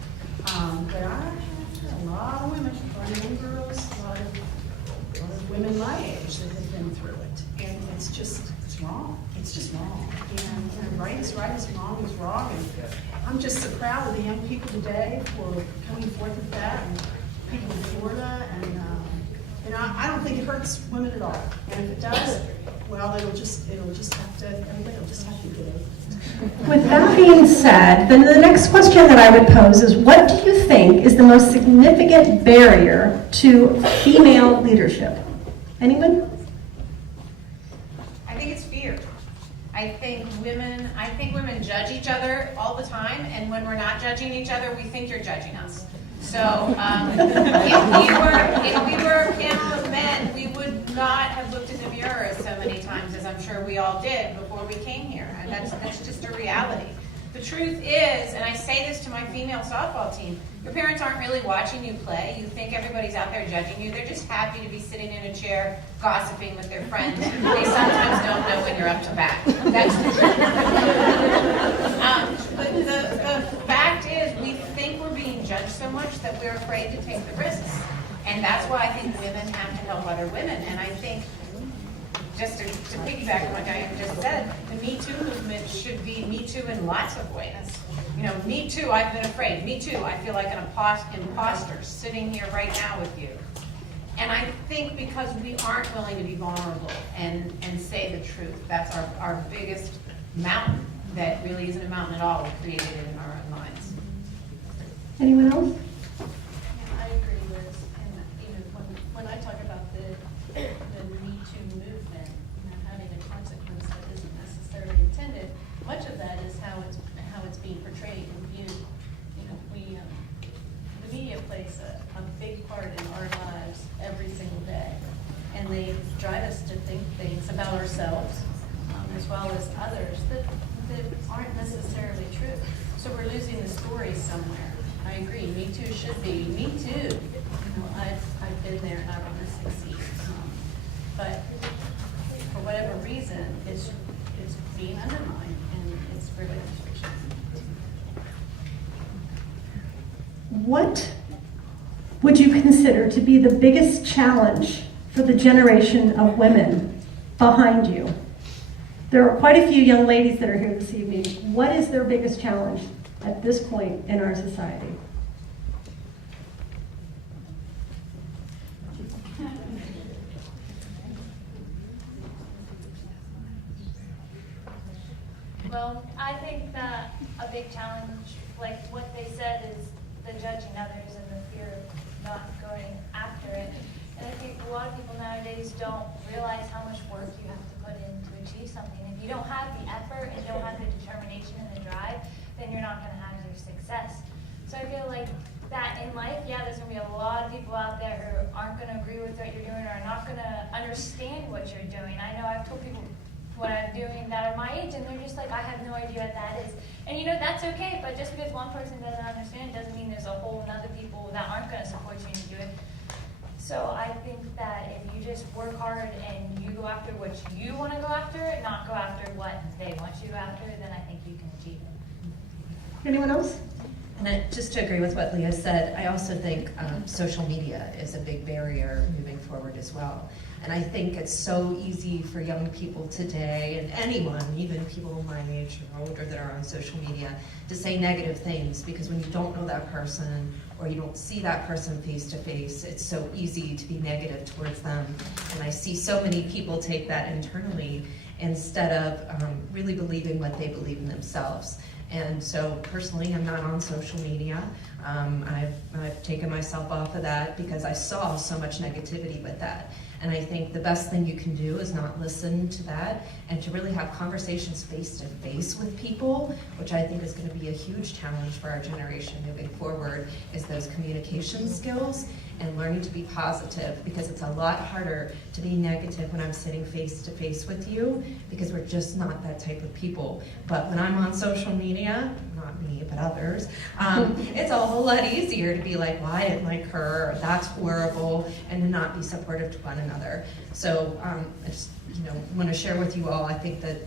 But I have a lot of women, a lot of young girls, a lot of women my age that have been through it. And it's wrong. It's just wrong. And right is right, is wrong is wrong. And I'm just so proud of the young people today for coming forth with that, and people in Florida. And I don't think it hurts women at all. And if it does, well, it'll just have to, everybody will just have to give. With that being said, then the next question that I would pose is, what do you think is the most significant barrier to female leadership? Anyone? I think it's fear. I think women judge each other all the time, and when we're not judging each other, we think you're judging us. So if we were a panel of men, we would not have looked in the mirror so many times as I'm sure we all did before we came here. And that's just a reality. The truth is, and I say this to my female softball team, your parents aren't really watching you play. You think everybody's out there judging you. They're just happy to be sitting in a chair gossiping with their friends. They sometimes don't know when you're up to bat. That's the truth. But the fact is, we think we're being judged so much that we're afraid to take the risks. And that's why I think women have to help other women. And I think, just to piggyback on what Diane just said, the Me Too movement should be Me Too in lots of ways. Me Too, I've been afraid. Me Too, I feel like an imposter sitting here right now with you. And I think because we aren't willing to be vulnerable and say the truth, that's our biggest mountain that really isn't a mountain at all. We created it in our own minds. Anyone else? Yeah, I agree, Liz. And when I talk about the Me Too movement, having a consequence that isn't necessarily intended, much of that is how it's being portrayed and viewed. The media plays a big part in our lives every single day, and they drive us to think things about ourselves as well as others that aren't necessarily true. So we're losing the story somewhere. I agree. Me Too should be Me Too. I've been there and I want to succeed. But for whatever reason, it's being undermined, and it's really unfortunate. What would you consider to be the biggest challenge for the generation of women behind you? There are quite a few young ladies that are here this evening. What is their biggest challenge at this point in our society? Well, I think that a big challenge, like what they said, is the judging others and the fear of not going after it. And I think a lot of people nowadays don't realize how much work you have to put in to achieve something. If you don't have the effort and don't have the determination and the drive, then you're not going to have your success. So I feel like that in life, yeah, there's going to be a lot of people out there who aren't going to agree with what you're doing or are not going to understand what you're doing. I know I've told people what I'm doing that are my age, and they're just like, I have no idea what that is. And you know, that's okay, but just because one person doesn't understand doesn't mean there's a whole other people that aren't going to support you and do it. So I think that if you just work hard and you go after what you want to go after, not go after what they want you to go after, then I think you can achieve it. Anyone else? And just to agree with what Leah said, I also think social media is a big barrier moving forward as well. And I think it's so easy for young people today, and anyone, even people my age or older that are on social media, to say negative things, because when you don't know that person or you don't see that person face to face, it's so easy to be negative towards them. And I see so many people take that internally instead of really believing what they believe in themselves. And so personally, I'm not on social media. I've taken myself off of that because I saw so much negativity with that. And I think the best thing you can do is not listen to that and to really have conversations face to face with people, which I think is going to be a huge challenge for our generation moving forward, is those communication skills and learning to be positive, because it's a lot harder to be negative when I'm sitting face to face with you, because we're just not that type of people. But when I'm on social media, not me, but others, it's a whole lot easier to be like, well, I didn't like her, or that's horrible, and to not be supportive to one another. So I just want to share with you all, I think that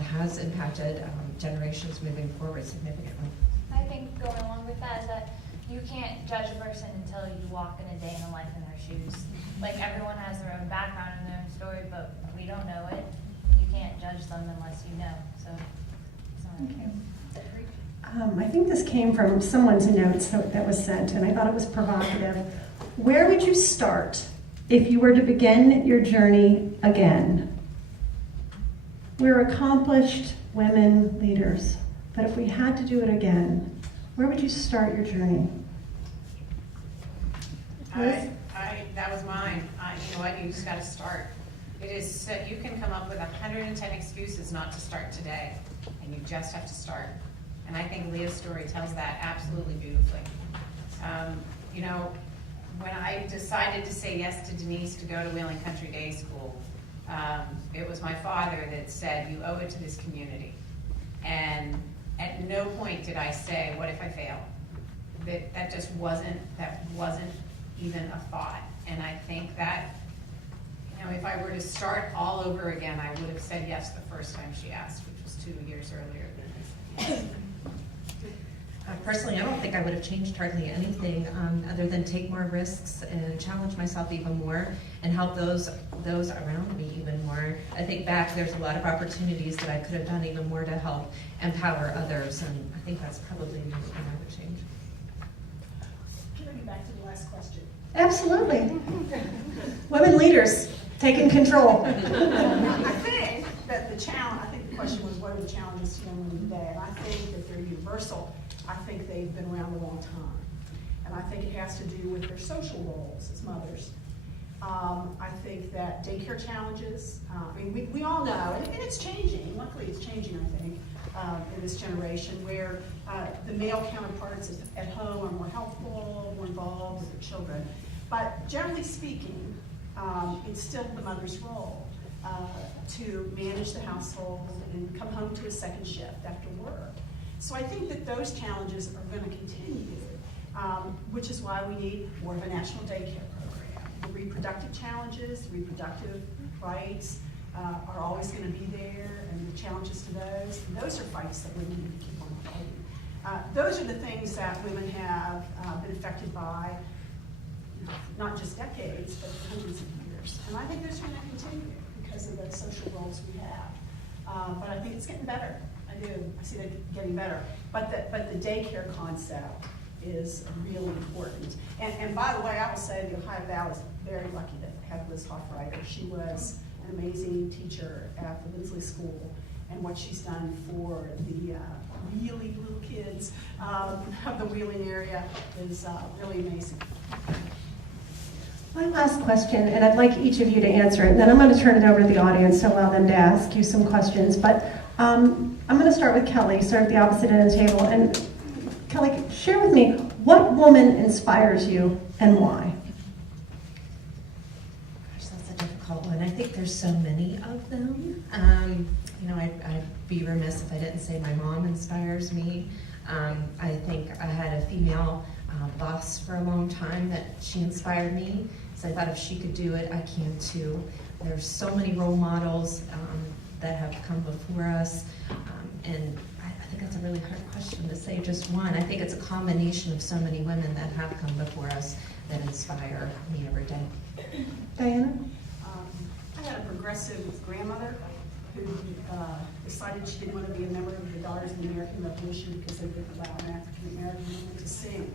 has impacted generations moving forward significantly. I think going along with that is that you can't judge a person until you walk in a day in the life in their shoes. Like, everyone has their own background and their own story, but we don't know it. You can't judge them unless you know. So, I think this came from someone's notes that was sent, and I thought it was provocative. Where would you start if you were to begin your journey again? We're accomplished women leaders, but if we had to do it again, where would you start your journey? That was mine. You know what? You just got to start. It is. You can come up with 110 excuses not to start today, and you just have to start. And I think Leah's story tells that absolutely beautifully. You know, when I decided to say yes to Denise to go to Wheeling Country Day School, it was my father that said, "You owe it to this community." And at no point did I say, "What if I fail?" That just wasn't even a thought. And I think that, if I were to start all over again, I would have said yes the first time she asked, which was 2 years earlier than I said yes. Personally, I don't think I would have changed hardly anything other than take more risks and challenge myself even more and help those around me even more. I think back, there's a lot of opportunities that I could have done even more to help empower others, and I think that's probably the only thing I would change. Can I get back to the last question? Absolutely. Women leaders, taking control. I think that I think the question was, what are the challenges to young women today? And I think that they're universal. I think they've been around a long time. And I think it has to do with their social roles as mothers. I think that daycare challenges, we all know, and it's changing, luckily it's changing, I think, in this generation, where the male counterparts at home are more helpful, more involved with their children. But generally speaking, it's still the mother's role to manage the household and come home to a second shift after work. So I think that those challenges are going to continue, which is why we need more of a national daycare program. The reproductive challenges, the reproductive rights are always going to be there, and the challenges to those are fights that women need to keep on fighting. Those are the things that women have been affected by, not just decades, but hundreds of years. And I think those are going to continue because of the social roles we have. But I think it's getting better. I do. I see that getting better. But the daycare concept is really important. And by the way, I will say the Ohio Valley is very lucky to have Liz Hofreuter. She was an amazing teacher at the Lindsley School, and what she's done for the really little kids of the Wheeling area is really amazing. My last question, and I'd like each of you to answer it, and then I'm going to turn it over to the audience to allow them to ask you some questions. But I'm going to start with Kelly, start at the opposite end of the table. And Kelly, share with me, what woman inspires you and why? Gosh, that's a difficult one. I think there's so many of them. I'd be remiss if I didn't say my mom inspires me. I think I had a female boss for a long time that she inspired me. So I thought if she could do it, I can too. There's so many role models that have come before us. And I think that's a really hard question to say just one. I think it's a combination of so many women that have come before us that inspire me every day. Diana? I had a progressive grandmother who decided she didn't want to be a member of the Daughters of the American Revolution because they didn't allow an African American woman to sing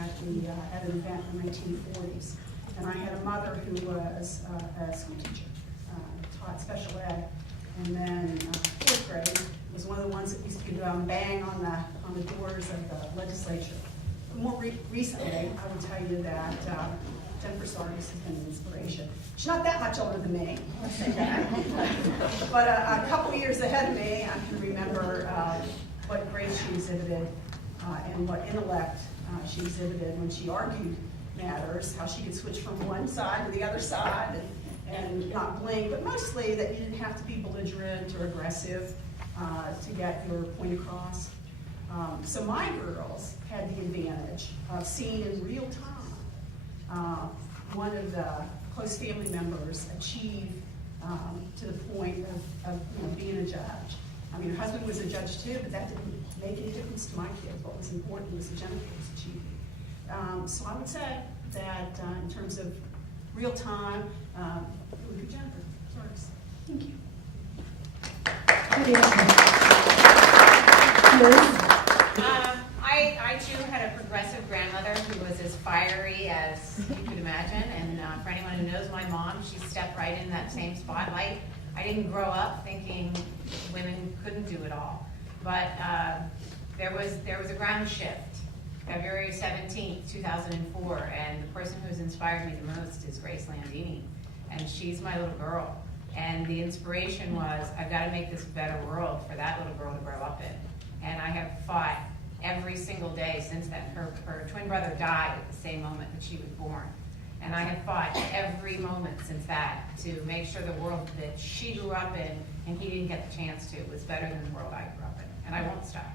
at an event in the 1940s. And I had a mother who was a school teacher, taught special ed, and then fourth grade was one of the ones that used to bang on the doors of the legislature. More recently, I would tell you that Jennifer Sargus has been an inspiration. She's not that much older than me, let's say that. But a couple years ahead of me, I can remember what grace she exhibited and what intellect she exhibited when she argued matters, how she could switch from one side to the other side and not blink, but mostly that you didn't have to be belligerent or aggressive to get your point across. So my girls had the advantage of seeing in real time one of the close family members achieve to the point of being a judge. I mean, her husband was a judge too, but that didn't make any difference to my kids. What was important was that Jennifer was achieving. So I would say that in terms of real time, it would be Jennifer. Sargus. Thank you. Liz? I too had a progressive grandmother who was as fiery as you could imagine, and for anyone who knows my mom, she stepped right in that same spotlight. I didn't grow up thinking women couldn't do it all, but there was a ground shift, February 17th, 2004, and the person who has inspired me the most is Landini, and she's my little girl. And the inspiration was, I've got to make this a better world for that little girl to grow up in. And I have fought every single day since then. Her twin brother died at the same moment that she was born. And I have fought every moment since that to make sure the world that she grew up in and he didn't get the chance to was better than the world I grew up in. And I won't stop.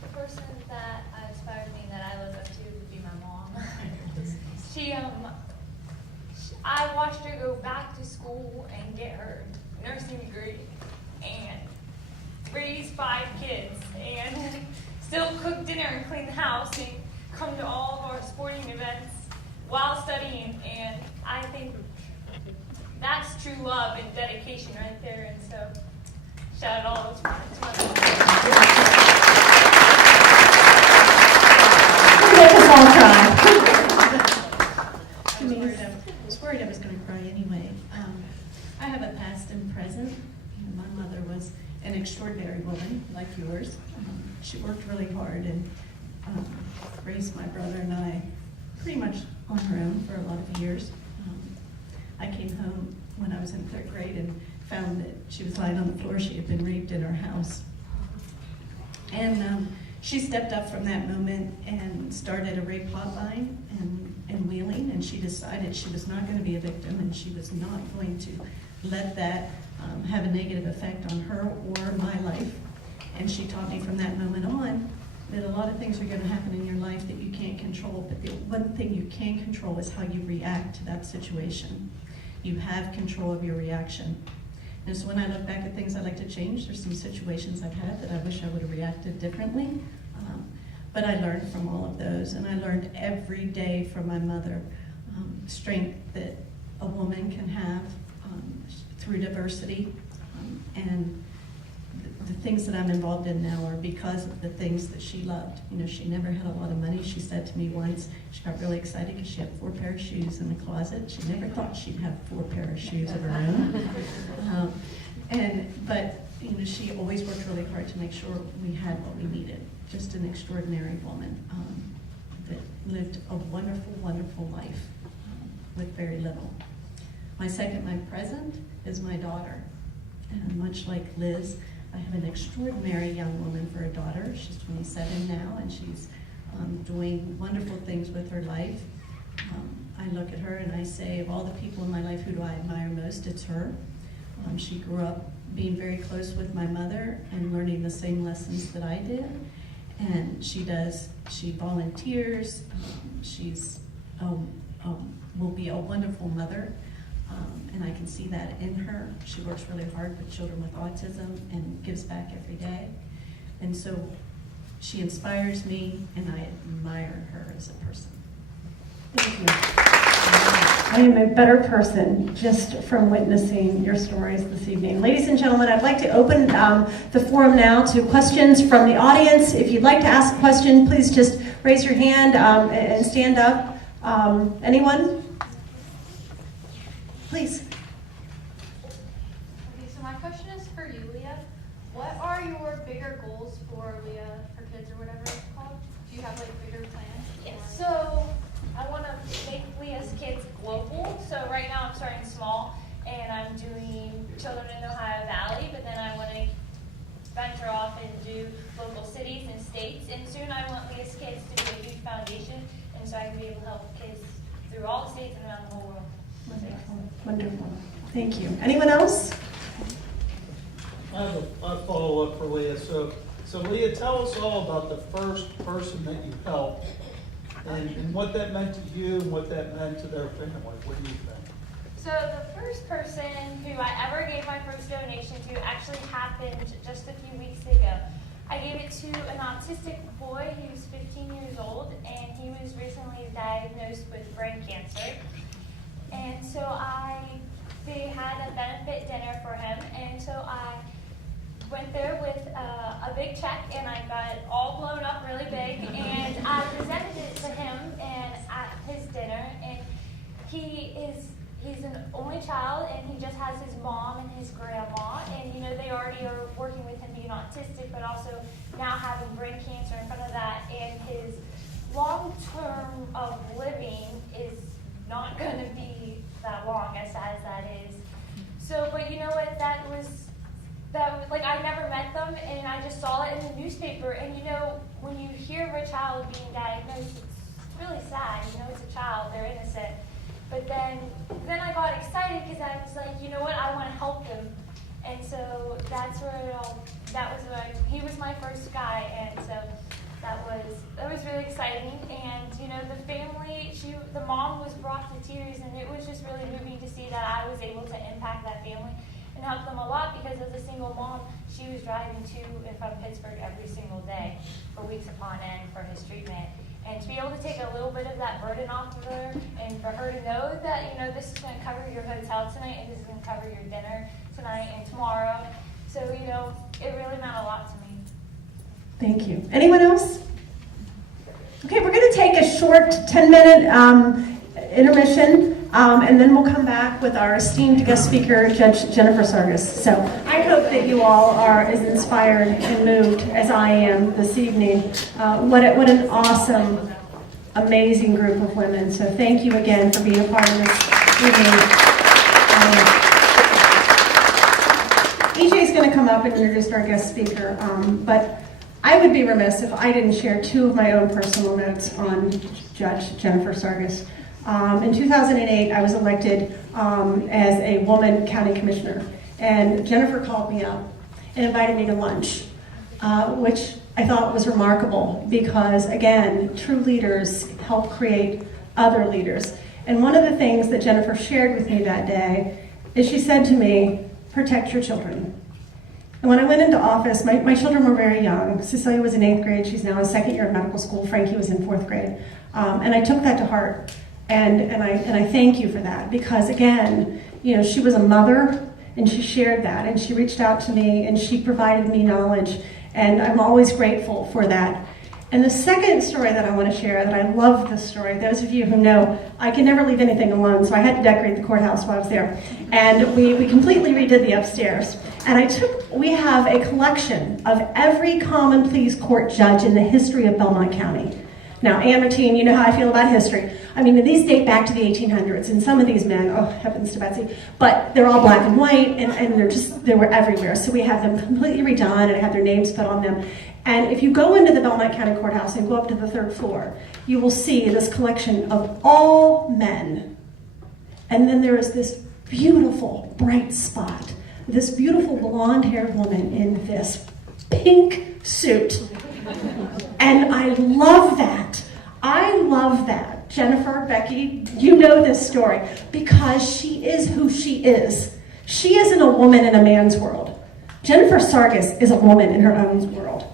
The person that inspired me, that I look up to, would be my mom. I watched her go back to school and get her nursing degree and raise 5 kids and still cook dinner and clean the house and come to all of our sporting events while studying. And I think that's true love and dedication right there. And so shout out to my mom. Make us all cry. I was worried I was going to cry anyway. I have a past and present. And my mother was an extraordinary woman like yours. She worked really hard and raised my brother and I pretty much on her own for a lot of years. I came home when I was in 3rd grade and found that she was lying on the floor. She had been raped in her house. And she stepped up from that moment and started a rape hotline in Wheeling, and she decided she was not going to be a victim and she was not going to let that have a negative effect on her or my life. And she taught me from that moment on that a lot of things are going to happen in your life that you can't control, but the one thing you can control is how you react to that situation. You have control of your reaction. And so when I look back at things I'd like to change, there's some situations I've had that I wish I would have reacted differently. But I learned from all of those, and I learned every day from my mother strength that a woman can have through diversity, and the things that I'm involved in now are because of the things that she loved. You know, she never had a lot of money. She said to me once, she got really excited because she had 4 pair of shoes in the closet. She never thought she'd have 4 pair of shoes of her own. But you know, she always worked really hard to make sure we had what we needed. Just an extraordinary woman that lived a wonderful, wonderful life with very little. My present is my daughter. And much like Liz, I have an extraordinary young woman for a daughter. She's 27 now, and she's doing wonderful things with her life. I look at her and I say, of all the people in my life, who do I admire most? It's her. She grew up being very close with my mother and learning the same lessons that I did. And she volunteers. She's will be a wonderful mother. And I can see that in her. She works really hard with children with autism and gives back every day. And so she inspires me, and I admire her as a person. Thank you. I am a better person just from witnessing your stories this evening. Ladies and gentlemen, I'd like to open the forum now to questions from the audience. If you'd like to ask a question, please just raise your hand and stand up. Anyone? Please. Okay, so my question is for you, Leah. What are your bigger goals for Leah, for kids, or whatever it's called? Do you have like bigger plans? Yes, so I want to make Leah's Kids global. So right now I'm starting small, and I'm doing children in the Ohio Valley, but then I want to venture off and do local cities and states, and soon I want Leah's Kids to be a huge foundation, and so I can be able to help kids through all the states and around the whole world. Wonderful. Thank you. Anyone else? I have a follow-up for Leah. So Leah, tell us all about the first person that you helped and what that meant to you and what that meant to their family. What do you think? So the first person who I ever gave my first donation to actually happened just a few weeks ago. I gave it to an autistic boy. He was 15 years old, and he was recently diagnosed with brain cancer. And so they had a benefit dinner for him, and so I went there with a big check, and I got it all blown up really big, and I presented it to him and at his dinner, and he's an only child, and he just has his mom and his grandma, and you know, they already are working with him being autistic, but also now having brain cancer in front of that, and his long term of living is not going to be that long, as sad as that is. So, but you know what, that was like, I never met them, and I just saw it in the newspaper, and you know, when you hear of a child being diagnosed, it's really sad. You know, it's a child, they're innocent. But then I got excited because I was like, you know what, I want to help them. And so that's where he was my first guy, and so that was really exciting. And you know, the family, the mom was brought to tears, and it was just really moving to see that I was able to impact that family and help them a lot, because as a single mom, she was driving to and from Pittsburgh every single day for weeks upon end for his treatment. And to be able to take a little bit of that burden off of her, and for her to know that, you know, this is going to cover your hotel tonight, and this is going to cover your dinner tonight and tomorrow. So, you know, it really meant a lot to me. Thank you. Anyone else? Okay, we're going to take a short 10-minute intermission, and then we'll come back with our esteemed guest speaker, Judge Jennifer Sargus. So I hope that you all are as inspired and moved as I am this evening. What an awesome, amazing group of women. So thank you again for being a part of this evening. EJ is going to come up and introduce our guest speaker, but I would be remiss if I didn't share two of my own personal notes on Judge Jennifer Sargus. In 2008, I was elected as a woman county commissioner, and Jennifer called me up and invited me to lunch, which I thought was remarkable because, again, true leaders help create other leaders. And one of the things that Jennifer shared with me that day is she said to me, protect your children. And when I went into office, my children were very young. Cecilia was in 8th grade. She's now in 2nd year of medical school. Frankie was in 4th grade. And I took that to heart. And I thank you for that because, again, you know, she was a mother and she shared that, and she reached out to me, and she provided me knowledge, and I'm always grateful for that. And the second story that I want to share, that I love this story, those of you who know, I can never leave anything alone, so I had to decorate the courthouse while I was there. And we completely redid the upstairs. And we have a collection of every common pleas court judge in the history of Belmont County. Now, Ann Martine, you know how I feel about history. I mean, these date back to the 1800s, and some of these men, oh, heavens to Betsy, but they're all black and white, and they were everywhere. So we have them completely redone, and I have their names put on them. And if you go into the Belmont County Courthouse and go up to the third floor, you will see this collection of all men. And then there is this beautiful bright spot, this beautiful blonde-haired woman in this pink suit. And I love that. I love that. Jennifer, Becky, you know this story because she is who she is. She isn't a woman in a man's world. Jennifer Sargus is a woman in her own world.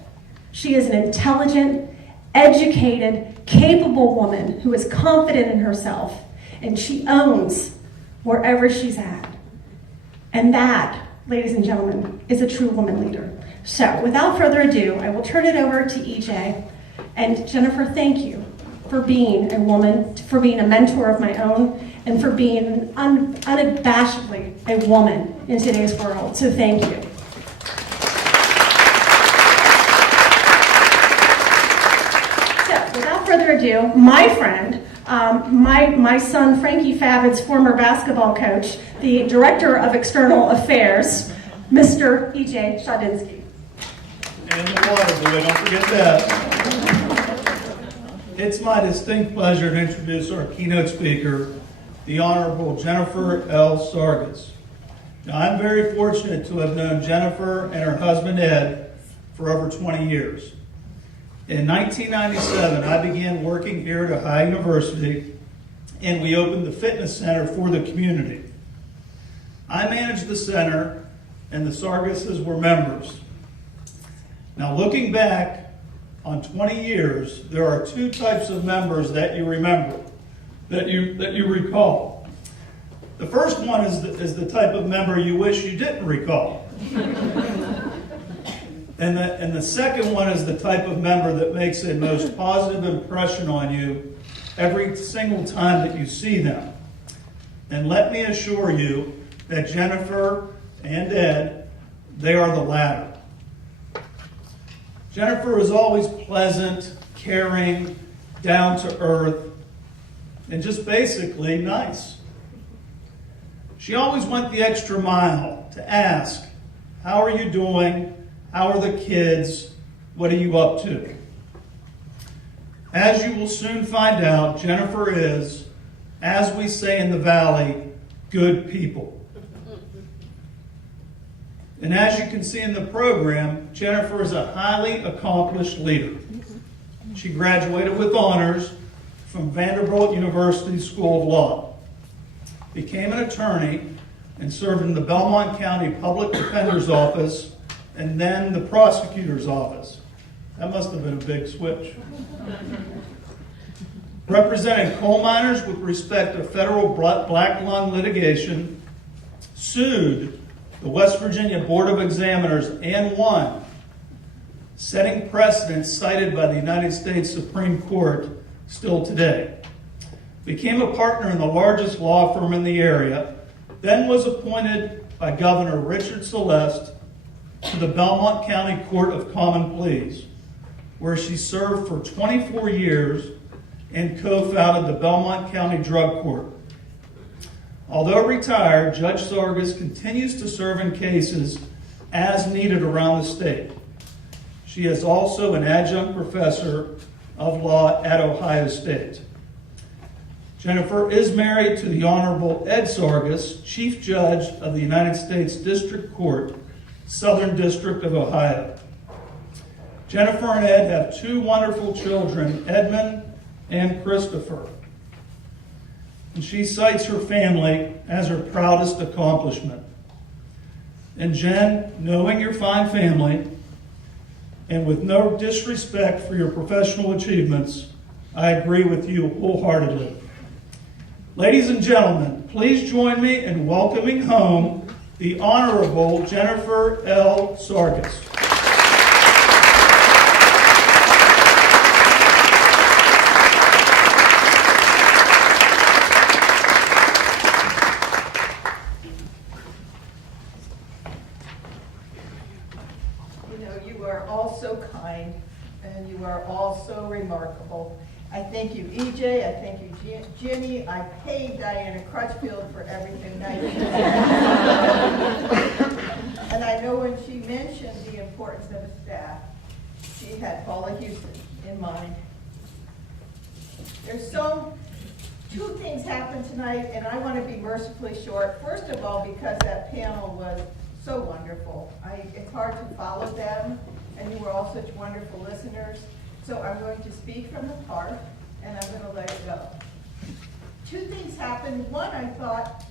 She is an intelligent, educated, capable woman who is confident in herself, and she owns wherever she's at. And that, ladies and gentlemen, is a true woman leader. So, without further ado, I will turn it over to EJ. And Jennifer, thank you for being a woman, for being a mentor of my own, and for being unabashedly a woman in today's world. So thank you. So, without further ado, my friend, my son Frankie Favede's former basketball coach, the Director of External Affairs, Mr. EJ Shadinsky. And the water boy, don't forget that. It's my distinct pleasure to introduce our keynote speaker, the Honorable Jennifer L. Sargus. Now, I'm very fortunate to have known Jennifer and her husband Ed for over 20 years. In 1997, I began working here at Ohio University, and we opened the fitness center for the community. I managed the center, and the Sarguses were members. Now, looking back on 20 years, there are two types of members that you remember, that you recall. The first one is the type of member you wish you didn't recall. And the second one is the type of member that makes a most positive impression on you every single time that you see them. And let me assure you that Jennifer and Ed, they are the latter. Jennifer is always pleasant, caring, down to earth, and just basically nice. She always went the extra mile to ask, how are you doing? How are the kids? What are you up to? As you will soon find out, Jennifer is, as we say in the Valley, good people. And as you can see in the program, Jennifer is a highly accomplished leader. She graduated with honors from Vanderbilt University School of Law, became an attorney, and served in the Belmont County Public Defender's Office and then the prosecutor's office. That must have been a big switch. Representing coal miners with respect to federal black lung litigation, sued the West Virginia Board of Examiners and won, setting precedents cited by the United States Supreme Court still today. Became a partner in the largest law firm in the area, then was appointed by Governor Richard Celeste to the Belmont County Court of Common Pleas, where she served for 24 years and co-founded the Belmont County Drug Court. Although retired, Judge Sargus continues to serve in cases as needed around the state. She is also an adjunct professor of law at Ohio State. Jennifer is married to the Honorable Ed Sargus, Chief Judge of the United States District Court, Southern District of Ohio. Jennifer and Ed have two wonderful children, Edmund and Christopher. And she cites her family as her proudest accomplishment. And Jen, knowing your fine family, and with no disrespect for your professional achievements, I agree with you wholeheartedly. Ladies and gentlemen, please join me in welcoming home the Honorable Jennifer L. Sargus. You know, you are all so kind, and you are all so remarkable. I thank you, EJ. I thank you, Ginny. I paid Diana Crutchfield for everything I did. And I know when she mentioned the importance of a staff, she had Paula Houston in mind. There's two things happened tonight, and I want to be mercifully short. First of all, because that panel was so wonderful. It's hard to follow them, and you were all such wonderful listeners. So I'm going to speak from the heart, and I'm going to let it go. Two things happened. One I thought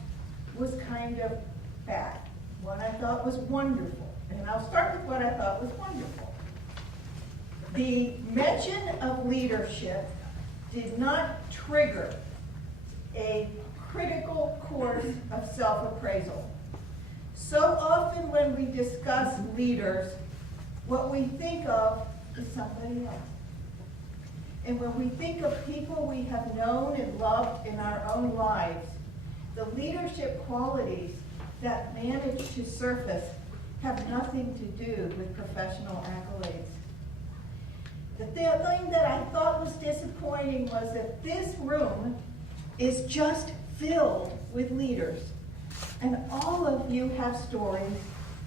was kind of bad. One I thought was wonderful. And I'll start with what I thought was wonderful. The mention of leadership did not trigger a critical course of self-appraisal. So often when we discuss leaders, what we think of is somebody else. And when we think of people we have known and loved in our own lives, the leadership qualities that manage to surface have nothing to do with professional accolades. The thing that I thought was disappointing was that this room is just filled with leaders. And all of you have stories,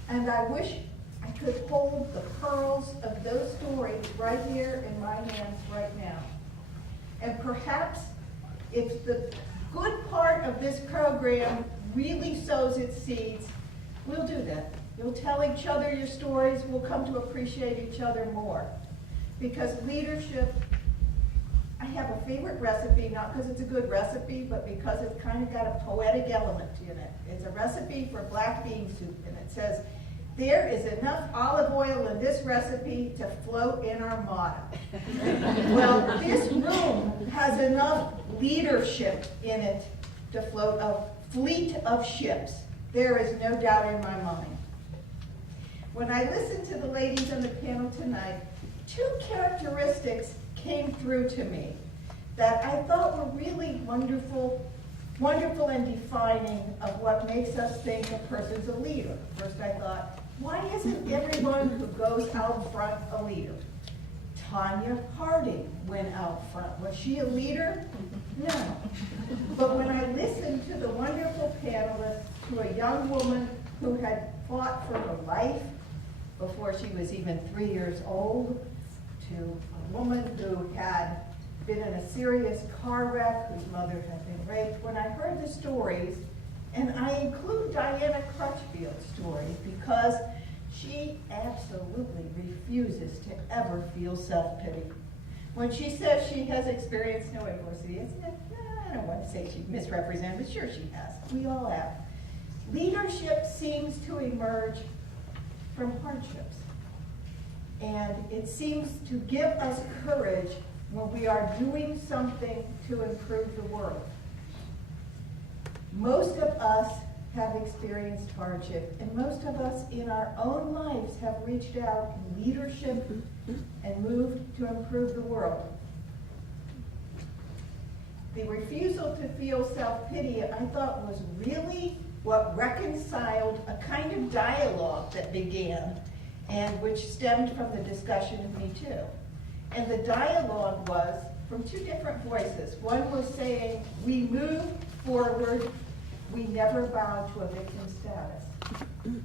and I wish I could hold the pearls of those stories right here in my hands right now. And perhaps if the good part of this program really sows its seeds, we'll do that. You'll tell each other your stories. We'll come to appreciate each other more. Because leadership, I have a favorite recipe, not because it's a good recipe, but because it's kind of got a poetic element in it. It's a recipe for black bean soup, and it says, there is enough olive oil in this recipe to float an armada. Well, this room has enough leadership in it to float a fleet of ships. There is no doubt in my mind. When I listened to the ladies on the panel tonight, two characteristics came through to me that I thought were really wonderful and defining of what makes us think a person's a leader. First I thought, why isn't everyone who goes out front a leader? Tanya Harding went out front. Was she a leader? No. But when I listened to the wonderful panelists, to a young woman who had fought for her life before she was even 3 years old, to a woman who had been in a serious car wreck, whose mother had been raped, when I heard the stories, and I include Diana Crutchfield's story because she absolutely refuses to ever feel self-pity. When she says she has experienced no adversity, I don't want to say she misrepresented, but sure she has. We all have. Leadership seems to emerge from hardships. And it seems to give us courage when we are doing something to improve the world. Most of us have experienced hardship, and most of us in our own lives have reached out in leadership and moved to improve the world. The refusal to feel self-pity, I thought, was really what reconciled a kind of dialogue that began and which stemmed from the discussion of Me Too. And the dialogue was from two different voices. One was saying, we move forward, we never bow to a victim status.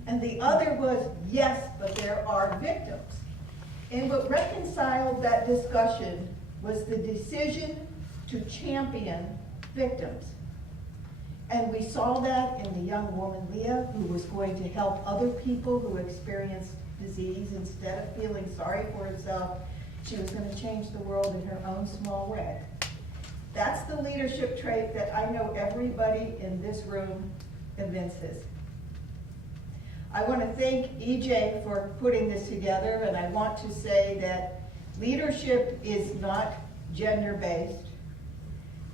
And the other was, yes, but there are victims. And what reconciled that discussion was the decision to champion victims. And we saw that in the young woman, Leia, who was going to help other people who experienced disease. Instead of feeling sorry for herself, she was going to change the world in her own small way. That's the leadership trait that I know everybody in this room evinces. I want to thank EJ for putting this together, and I want to say that leadership is not gender-based,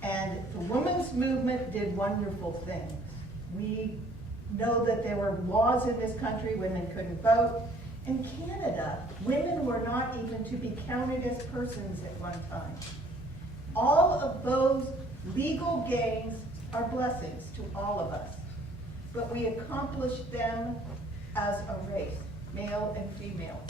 and the women's movement did wonderful things. We know that there were laws in this country, women couldn't vote. In Canada, women were not even to be counted as persons at one time. All of those legal gains are blessings to all of us, but we accomplished them as a race, male and female.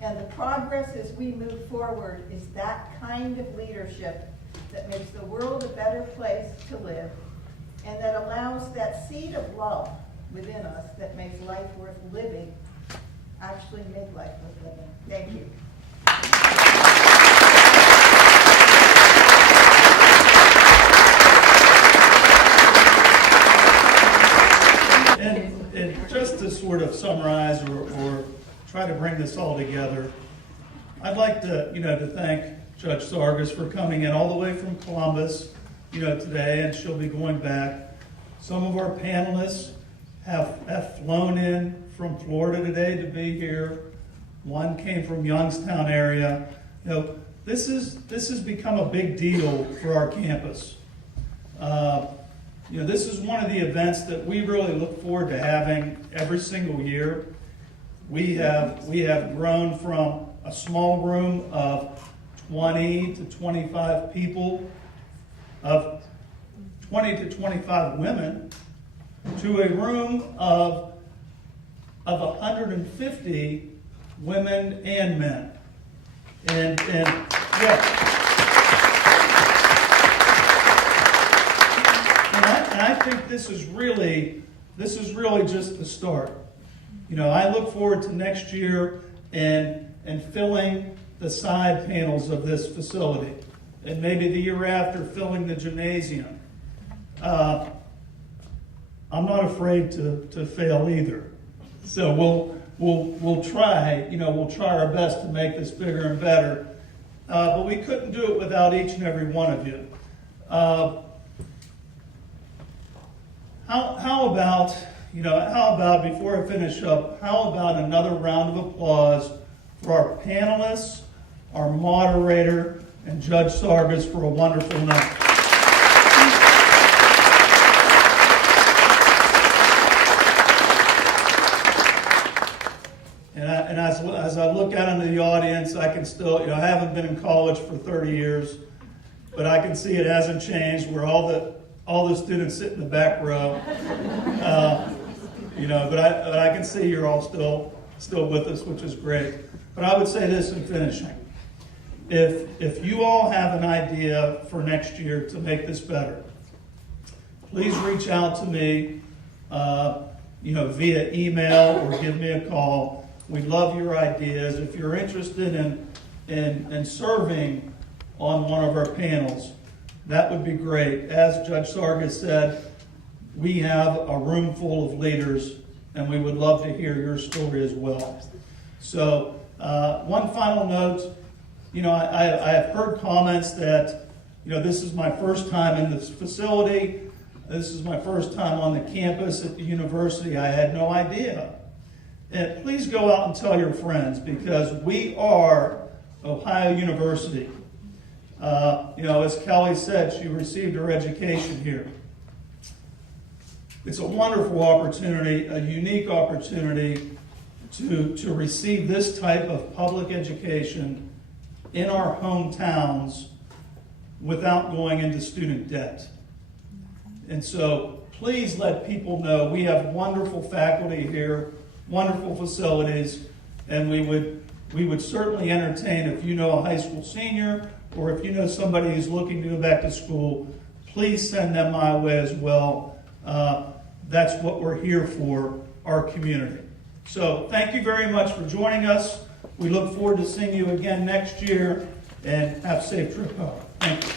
And the progress as we move forward is that kind of leadership that makes the world a better place to live, and that allows that seed of love within us that makes life worth living actually make life worth living. Thank you. And just to sort of summarize or try to bring this all together, I'd like to, to thank Judge Sargus for coming in all the way from Columbus, today, and she'll be going back. Some of our panelists have flown in from Florida today to be here. One came from Youngstown area. This has become a big deal for our campus. This is one of the events that we really look forward to having every single year. We have grown from a small room of 20 to 25 people, of 20 to 25 women, to a room of 150 women and men. And yeah. And I think this is really just the start. I look forward to next year and filling the side panels of this facility, and maybe the year after filling the gymnasium. I'm not afraid to fail either. So we'll try. We'll try our best to make this bigger and better. But we couldn't do it without each and every one of you. How about, before I finish up, how about another round of applause for our panelists, our moderator, and Judge Sargus for a wonderful night. And as I look out into the audience, I can still, I haven't been in college for 30 years, but I can see it hasn't changed, where all the students sit in the back row. But I can see you're all still with us, which is great. But I would say this in finishing. If you all have an idea for next year to make this better, please reach out to me, via email or give me a call. We love your ideas. If you're interested in serving on one of our panels, that would be great. As Judge Sargus said, we have a room full of leaders, and we would love to hear your story as well. So, one final note. I have heard comments that, this is my first time in this facility. This is my first time on the campus at the university. I had no idea. And please go out and tell your friends, because we are Ohio University. As Kelly said, she received her education here. It's a wonderful opportunity, a unique opportunity to receive this type of public education in our hometowns without going into student debt. And so please let people know we have wonderful faculty here, wonderful facilities, and we would certainly entertain, if you know a high school senior or if you know somebody who's looking to go back to school, please send them my way as well. That's what we're here for, our community. So thank you very much for joining us. We look forward to seeing you again next year, and have a safe trip home. Thank you.